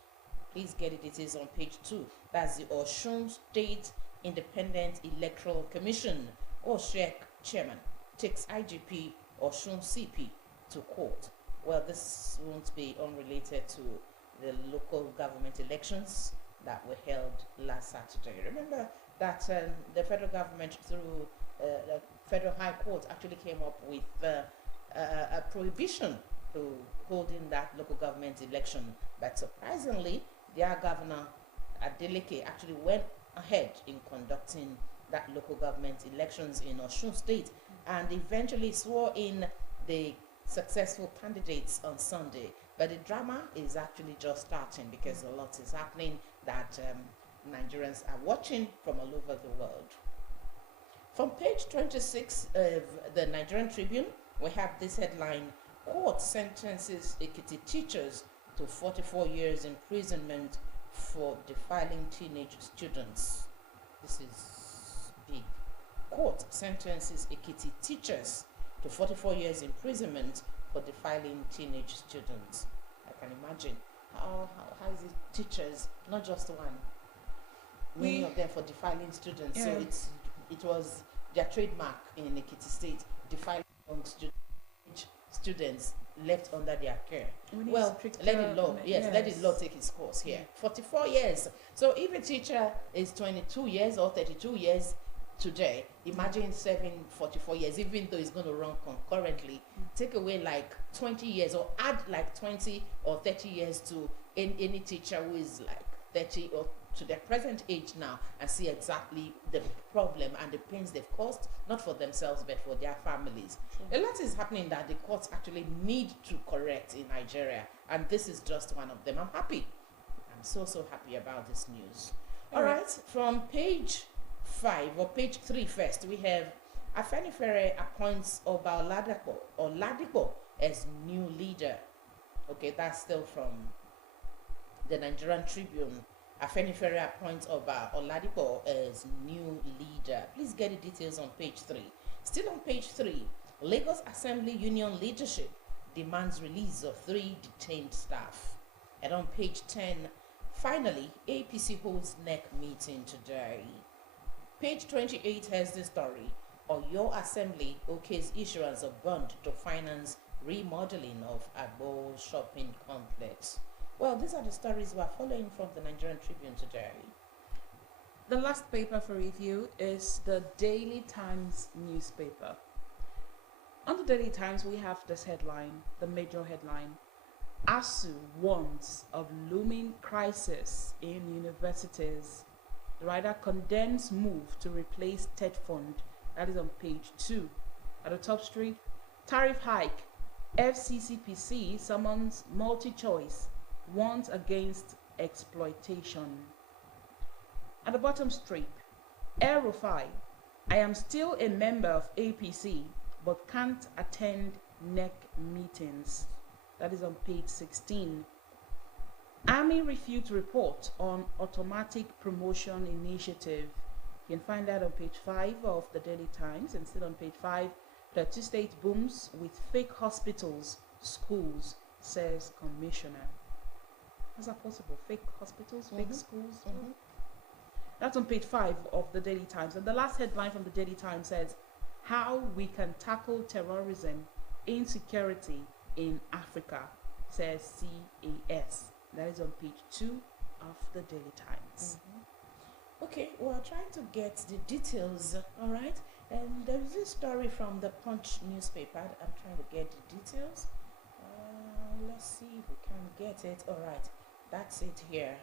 Please get it. It is on page 2. That's the Osun State Independent Electoral Commission. OSEC chairman takes IGP or Osun CP to court. Well, this won't be unrelated to the local government elections that were held last Saturday. Remember that the federal government, through the Federal High Court, actually came up with a prohibition to holding that local government election. But surprisingly, their governor, Adeleke, actually went ahead in conducting that local government elections in Osun State and eventually swore in the successful candidates on Sunday. But the drama is actually just starting because a lot is happening that Nigerians are watching from all over the world. From page 26 of the Nigerian Tribune, we have this headline: Court sentences Ekiti teachers to 44 years imprisonment for defiling teenage students. This is big. Court sentences Ekiti teachers to 44 years imprisonment for defiling teenage students. I can imagine how is it teachers, not just one, many of them for defiling students. So it was their trademark in Ekiti State, defiling young students left under their care. Well, let the law, let the law take its course here. 44 years. So if a teacher is 22 years or 32 years today, imagine serving 44 years, even though it's going to run concurrently. Take away like 20 years or add like 20 or 30 years to any teacher who is like 30 or to their present age now and see exactly the problem and the pains they've caused, not for themselves but for their families. A lot is happening that the courts actually need to correct in Nigeria, and this is just one of them. I'm happy. I'm so happy about this news. All right, from page 5 or page 3 first, we have Afenifere appoints Oba Oladipo as new leader. Okay, that's still from the Nigerian Tribune. Afenifere appoints Oba Oladipo as new leader. Please get the details on page 3. Still on page 3, Lagos Assembly Union leadership demands release of 3 detained staff. And on page 10, finally, APC holds NEC meeting today. Page 28 has the story. Oyo Assembly okays issuance of bond to finance remodeling of Agbo shopping complex. Well, these are the stories we are following from the Nigerian Tribune today. The last paper for review is the Daily Times newspaper. On the Daily Times, we have this headline, the major headline. ASU warns of looming crisis in universities. The writer condemns move to replace TED fund. That is on page 2. At the top street, tariff hike. FCCPC summons multi-choice, warns against exploitation. At the bottom strip, El-Rufai, I am still a member of APC, but can't attend NEC meetings. That is on page 16. Army refutes report on automatic promotion initiative. You can find that on page 5 of the Daily Times, and still on page 5, Plateau State booms with fake hospitals, schools, says Commissioner. How's that possible? Fake hospitals, fake schools? That's on page 5 of the Daily Times. And the last headline from the Daily Times says, how we can tackle terrorism, insecurity in Africa, says CAS. That is on page 2 of the Daily Times. Okay, we're trying to get the details, all right? And there's this story from the Punch newspaper. I'm trying to get the details. Let's see if we can get it. All right, that's it here.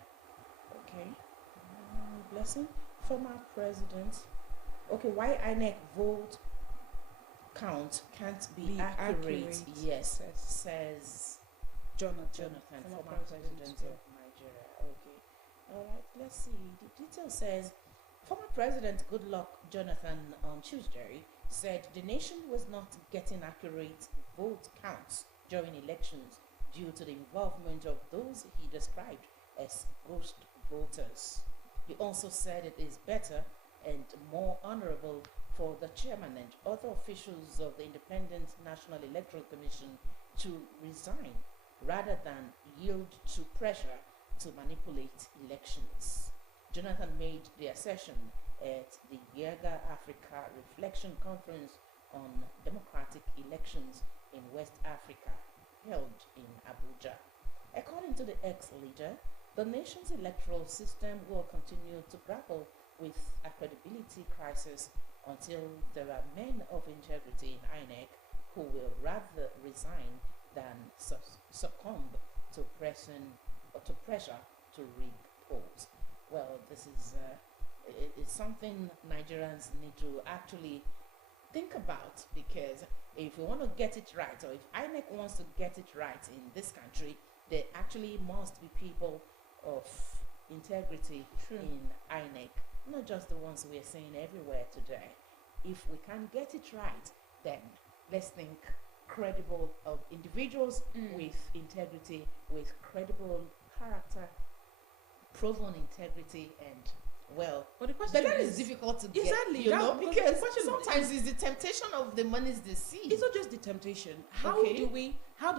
Okay, blessing. Former president. Okay, why INEC vote count can't be accurate. Yes, says Jonathan, former president of Nigeria. Okay. All right, let's see. The detail says, former President Goodluck Jonathan on Tuesday said the nation was not getting accurate vote counts during elections due to the involvement of those he described as ghost voters. He also said it is better and more honorable for the chairman and other officials of the Independent National Electoral Commission to resign rather than yield to pressure to manipulate elections. Jonathan made the assertion at the Yega Africa Reflection Conference on Democratic Elections in West Africa, held in Abuja. According to the ex-leader, the nation's electoral system will continue to grapple with a credibility crisis until there are men of integrity in INEC who will rather resign than succumb to pressure to rig polls. Well, this is it's something Nigerians need to actually think about, because if we want to get it right, or if INEC wants to get it right in this country, there actually must be people of integrity in INEC, not just the ones we are seeing everywhere today. If we can get it right, then let's think credible of individuals with integrity, with credible character, proven integrity, and well, but the question is difficult to get, exactly, you know, because sometimes it's the temptation of the money's deceit. It's not just the temptation. How do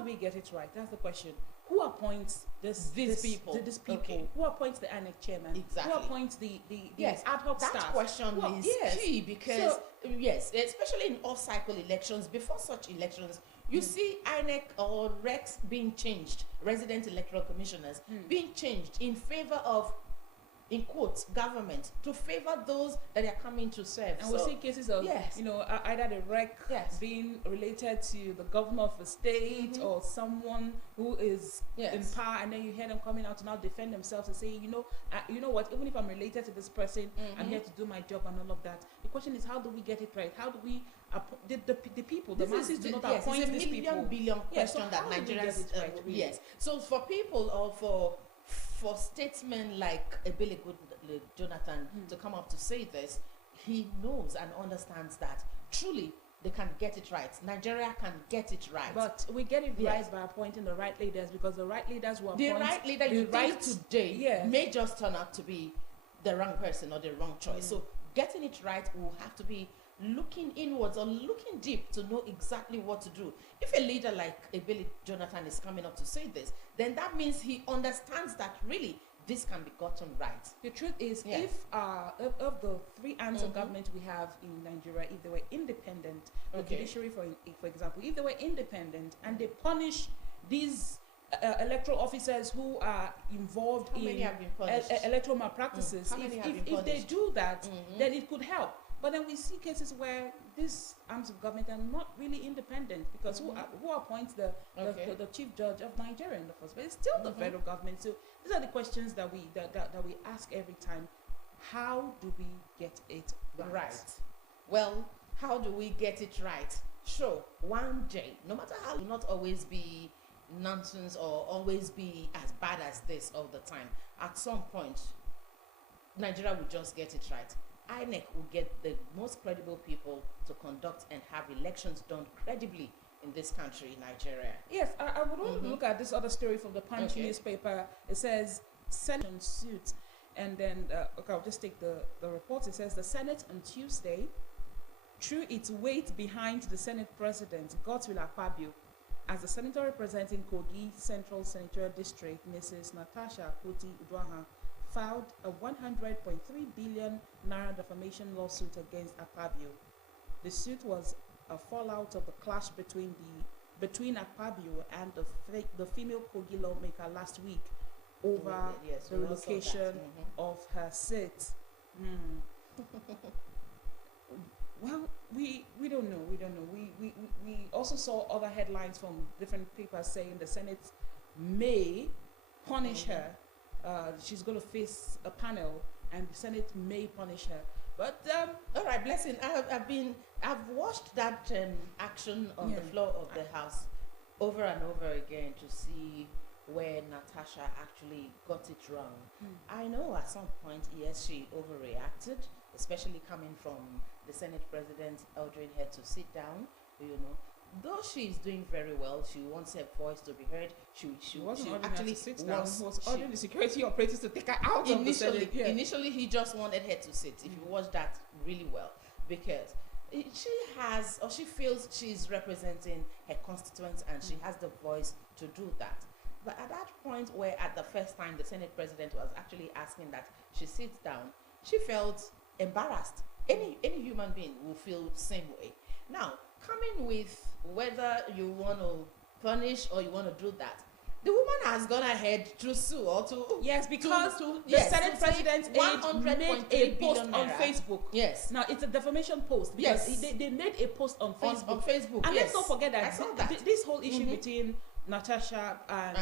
we get it right? That's the question. Who appoints these people? Okay. Who appoints the INEC chairman? Exactly. Who appoints the yes, ad hoc staff? That question is key, because especially in off-cycle elections, before such elections, you see INEC or RECs being changed, resident electoral commissioners being changed in favor of in quotes, government to favor those that are coming to serve. And we see cases of, either the wreck being related to the governor of a state or someone who is in power, and then you hear them coming out to now defend themselves and say, you know what, even if I'm related to this person, I'm here to do my job and all of that. The question is, how do we get it right? How do we the people, the masses do not appoint these people? It's a billion question that Nigerians yes. So for people or for statesmen like Ebele Jonathan to come up to say this, he knows and understands that truly they can get it right. Nigeria can get it right. But we get it right by appointing the right leaders, because the right leaders who appoint the right leader you think today may just turn out to be the wrong person or the wrong choice. So getting it right will have to be looking inwards or looking deep to know exactly what to do. If a leader like Ebele Jonathan is coming up to say this, then that means he understands that really this can be gotten right. The truth is, if of the three arms of government we have in Nigeria, if they were independent, the judiciary, for example, if they were independent and they punish these electoral officers who are involved in electoral malpractices, if they do that, then it could help. But then we see cases where these arms of government are not really independent, because who appoints the chief judge of Nigeria in the first place? It's still the federal government. So these are the questions that we ask every time. How do we get it right? Well, how do we get it right? Sure, one day, no matter how, it will not always be nonsense or always be as bad as this all the time. At some point, Nigeria will just get it right. INEC will get the most credible people to conduct and have elections done credibly in this country, Nigeria. Yes, I would want to look at this other story from the Punch newspaper. It says Senate suit, and then I'll just take the report. It says the Senate on Tuesday threw its weight behind the Senate President Godswill Akpabio as the senator representing Kogi Central Senatorial District, Mrs. Natasha Akpoti-Uduaghan, filed a 100.3 billion naira defamation lawsuit against Akpabio. The suit was a fallout of the clash between Akpabio and the female Kogi lawmaker last week over the relocation of her seat. Well, we don't know. We also saw other headlines from different papers saying the Senate may punish her. She's going to face a panel, and the Senate may punish her. But all right, blessing. I've watched that action on the floor of the House over and over again to see where Natasha actually got it wrong. I know at some point, yes, she overreacted, especially coming from the Senate President ordering her to sit down. Though she's doing very well, she wants her voice to be heard. She actually was ordering the security operators to take her out of the Senate. Initially, he just wanted her to sit. If you watch that really well, because she feels she's representing her constituents and she has the voice to do that. But at that point where at the first time the Senate President was actually asking that she sits down, she felt embarrassed. Any human being will feel the same way. Now, coming with whether you want to punish or you want to do that, the woman has gone ahead to sue or to because the Senate President made a post on Facebook. Yes. Now it's a defamation post because they made a post on Facebook. And let's not forget that this whole issue between Natasha and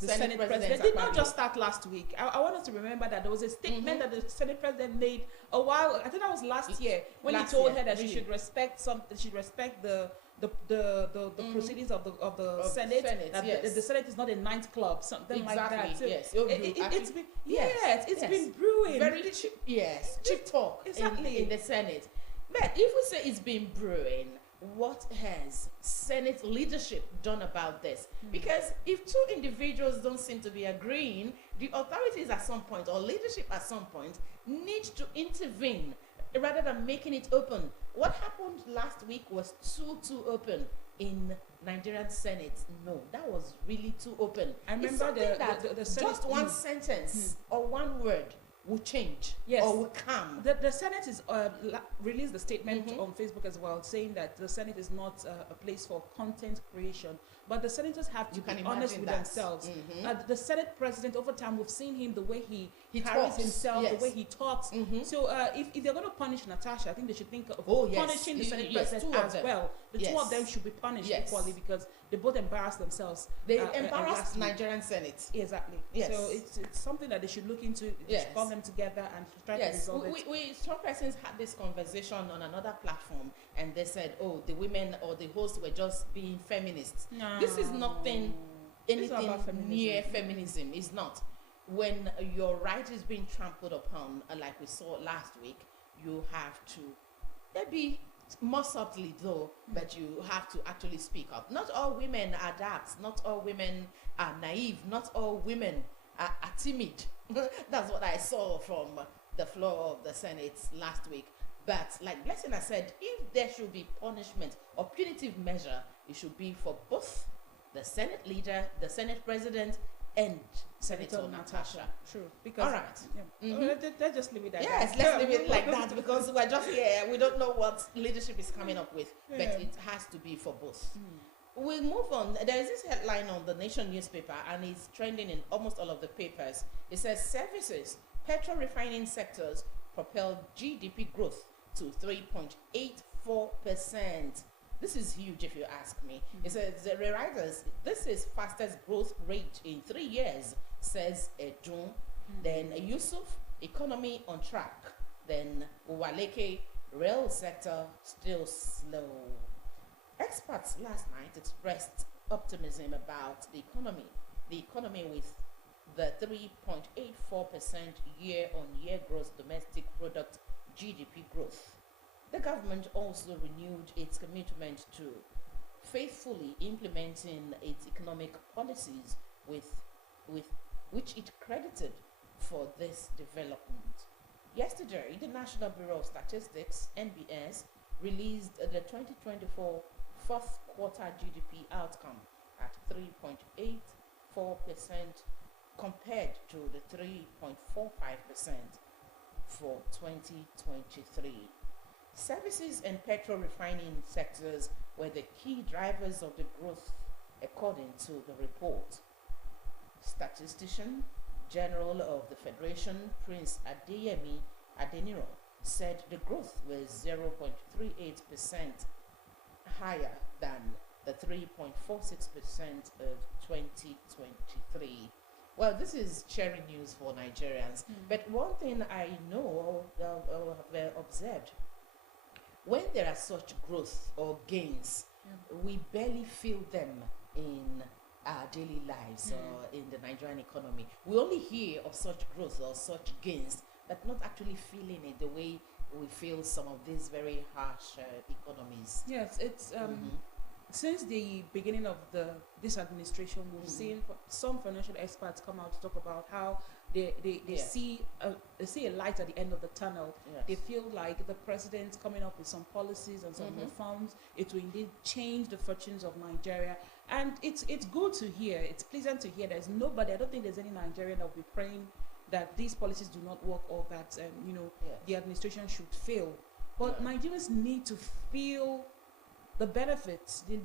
the Senate President did not just start last week. I want us to remember that there was a statement that the Senate President made a while. I think that was last year when he told her that she should respect the proceedings of the Senate. The Senate is not a nightclub, something like that. So it's been brewing. Very cheap talk in the Senate. But if we say it's been brewing, what has Senate leadership done about this? Because if two individuals don't seem to be agreeing, the authorities at some point or leadership at some point need to intervene rather than making it open. What happened last week was too open in Nigerian Senate. No, that was really too open. I remember the Senate, just one sentence or one word will change Yes. or will come. The Senate is released a statement on Facebook as well, saying that the Senate is not a place for content creation, but the senators have to be honest with themselves. The Senate president, over time, we've seen him, the way he carries talks. himself, Yes. the way he talks. So if they're going to punish Natasha, I think they should think of yes. punishing the Senate president as well. The two of them should be punished equally, because they both embarrass themselves. They embarrassed Nigerian Senate. Exactly. Yes. So it's something that they should look into. They should call them together and try to resolve it. Some persons had this conversation on another platform, and they said, "Oh, the women or the hosts were just being feminists." No. This is nothing, anything about feminism. near feminism. It's not. When your right is being trampled upon, like we saw last week, you have to maybe more subtly though, but you have to actually speak up. Not all women are daft. Not all women are naive. Not all women are timid. That's what I saw from the floor of the Senate last week. But like Blessing has said, if there should be punishment or punitive measure, it should be for both the Senate leader, the Senate president, and Senator Natasha. True. Because, all right. Let's just leave it at that. Yes, let's leave it like that, because we're just here. We don't know what leadership is coming up with, but it has to be for both. We'll move on. There is this headline on the Nation newspaper, and it's trending in almost all of the papers. It says, services, petrol refining sectors propel GDP growth to 3.84%. This is huge if you ask me. It says, the Reuters, this is fastest growth rate in 3 years, says Ejun. Then Yusuf, economy on track. Then Uwaleke, rail sector still slow. Experts last night expressed optimism about the economy. The economy with the 3.84% year-on-year gross domestic product GDP growth. The government also renewed its commitment to faithfully implementing its economic policies with which it credited for this development. Yesterday, the National Bureau of Statistics, NBS, released the 2024 fourth quarter GDP outcome at 3.84% compared to the 3.45% for 2023. Services and petrol refining sectors were the key drivers of the growth, according to the report. Statistician General of the Federation, Prince Adeyemi Adeniro, said the growth was 0.38% higher than the 3.46% of 2023. Well, this is cherry news for Nigerians. But one thing I know or have observed, when there are such growth or gains, we barely feel them in our daily lives or in the Nigerian economy. We only hear of such growth or such gains, but not actually feeling it the way we feel some of these very harsh economies. Yes, it's since the beginning of this administration, we've seen some financial experts come out to talk about how they see a light at the end of the tunnel. They feel like the president coming up with some policies and some reforms, it will indeed change the fortunes of Nigeria. And it's good to hear. It's pleasant to hear. There's nobody, I don't think there's any Nigerian that will be praying that these policies do not work or that the administration should fail. But Nigerians need to feel the benefits. They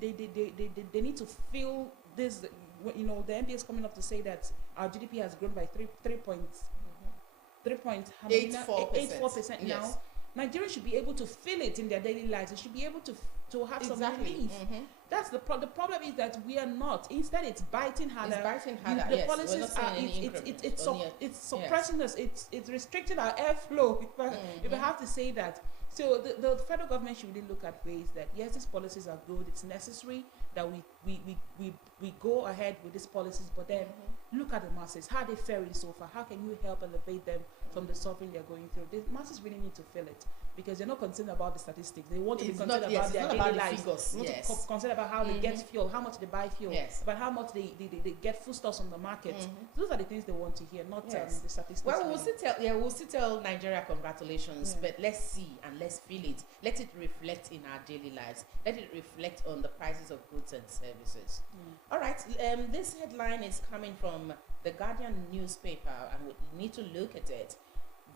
need to feel this. The MBA is coming up to say that our GDP has grown by 3.84% now. Yes. Nigerians should be able to feel it in their daily lives. They should be able to have some relief. That's the problem is that we are not. Instead, it's biting harder. It's biting harder. The policies are it's suppressing us. It's restricting our airflow. If I have to say that. So the federal government should really look at ways that yes, these policies are good. It's necessary that we go ahead with these policies, but then look at the masses. How are they faring so far? How can you help elevate them from the suffering they're going through? The masses really need to feel it because they're not concerned about the statistics. They want to be concerned about their daily lives. They want to concerned about how they get fuel, how much they buy fuel, about how much they get foodstuffs on the market. Those are the things they want to hear, not the statistics. Well, we'll still tell Nigeria congratulations, but let's see and let's feel it. Let it reflect in our daily lives. Let it reflect on the prices of goods and services. All right, this headline is coming from the Guardian newspaper, and we need to look at it.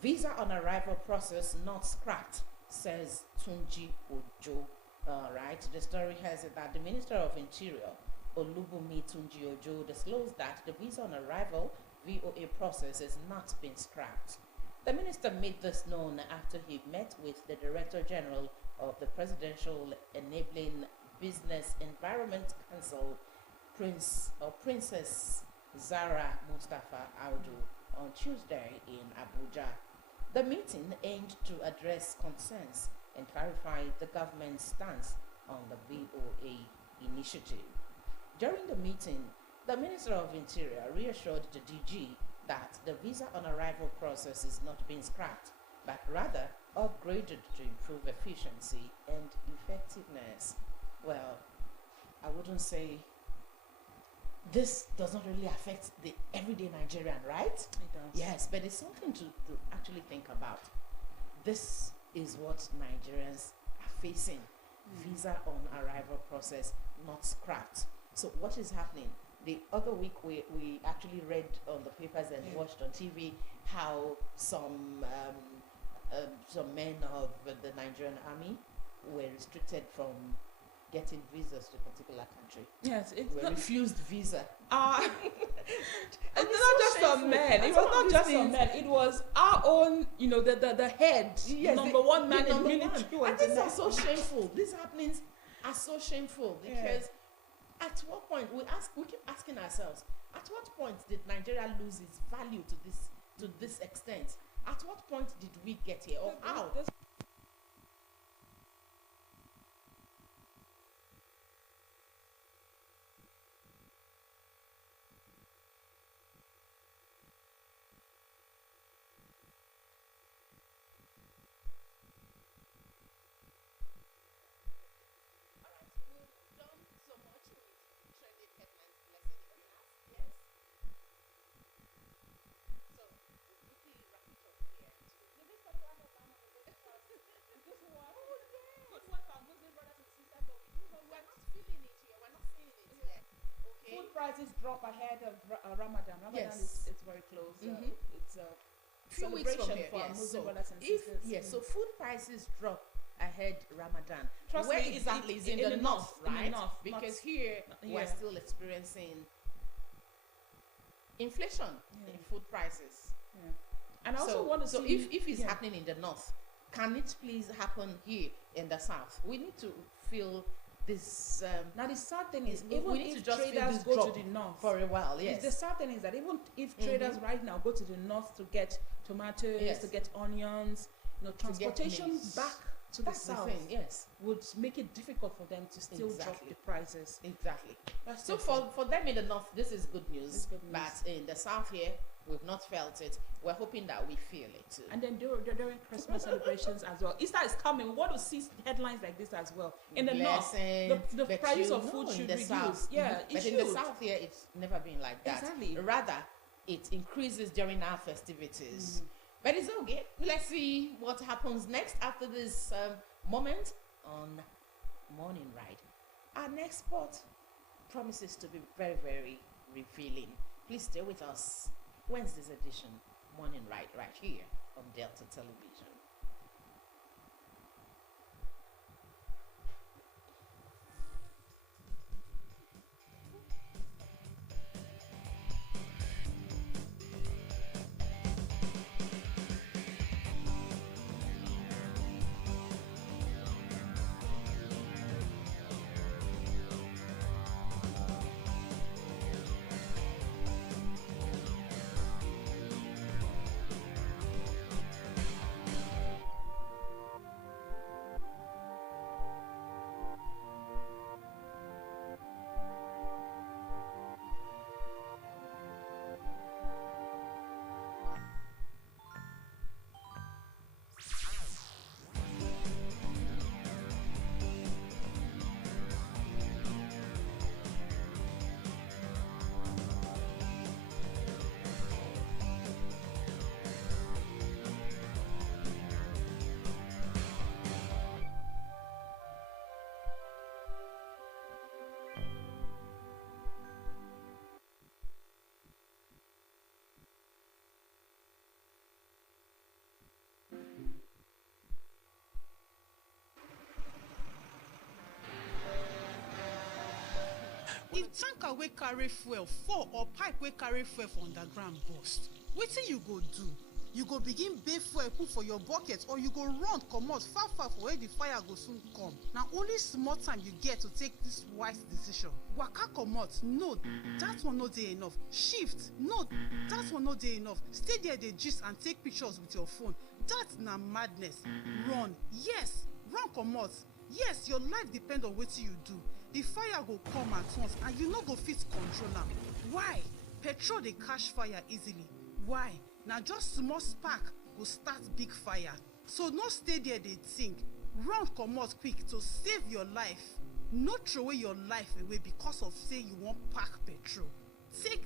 Visa on arrival process not scrapped, says Tunji Ojo. Right, the story has it that the Minister of Interior, Olubumi Tunji Ojo, disclosed that the visa on arrival VOA process has not been scrapped. The minister made this known after he met with the Director General of the Presidential Enabling Business Environment Council, Princess Zara Mustafa Audu, on Tuesday in Abuja. The meeting aimed to address concerns and clarify the government's stance on the VOA initiative. During the meeting, the Minister of Interior reassured the DG that the visa on arrival process is not being scrapped, but rather upgraded to improve efficiency and effectiveness. Well, I wouldn't say this does not really affect the everyday Nigerian, right? It does. Yes, but it's something to actually think about. This is what Nigerians are facing. Visa on arrival process not scrapped. So what is happening? The other week we actually read on the papers and watched on TV how some men of the Nigerian army were restricted from getting visas to a particular country. Yes, it's were refused visa. It's not just some men. It was not just some men. It was our own, the head, number one man in military. And these are so shameful. These happenings are so shameful because at what point we keep asking ourselves, at what point did Nigeria lose its value to this extent? At what point did we get here, or how? Prices drop ahead of Ramadan. Ramadan is very close. It's a few weeks from celebration here. for our Yes. Muslim brothers and sisters. So food prices drop ahead Ramadan. Trust Where me, exactly is in the north, in right? the north, because here we're still experiencing inflation in food prices. And I also want to so see if it's happening in the north, can it please happen here in the south? We need to feel this. Now the sad thing is, we even need to if just feel traders this go drop to the north for a while, the sad thing is that even if traders right now go to the north to get tomatoes, to get onions, transportation back to the south would make it difficult for them to still drop the prices. Exactly. So for them in the north, this is good news. But in the south here, we've not felt it. We're hoping that we feel it too. And then during Christmas celebrations as well. Easter is coming. We want to see headlines like this as well. In the north, the price of food should reduce. South, yeah, but in the south here, it's never been like that. Exactly. Rather, it increases during our festivities. But it's okay. Let's see what happens next after this moment on Morning Ride. Our next spot promises to be very, very revealing. Please stay with us. Wednesday's edition, Morning Ride, right here on Delta Television. if tanker wey carry fuel fall or pipe wey carry fuel for underground burst, wetin you go do? You go begin bail fuel put for your bucket, or you go run comot far for where the fire go soon come. Na only small time you get to take this wise decision. Waka comot, no, that one no dey enough. Shift, no, that one no dey enough. Stay there dey gist and take pictures with your phone. That na madness. Run, yes, run comot. Yes, your life depend on wetin you do. The fire go come at once and you no go fit control am. Why? Petrol dey catch fire easily. Why? Na just small spark go start big fire. So no stay there dey think. Run comot quick to save your life. No throw away your life away because of say you wan pack petrol. Take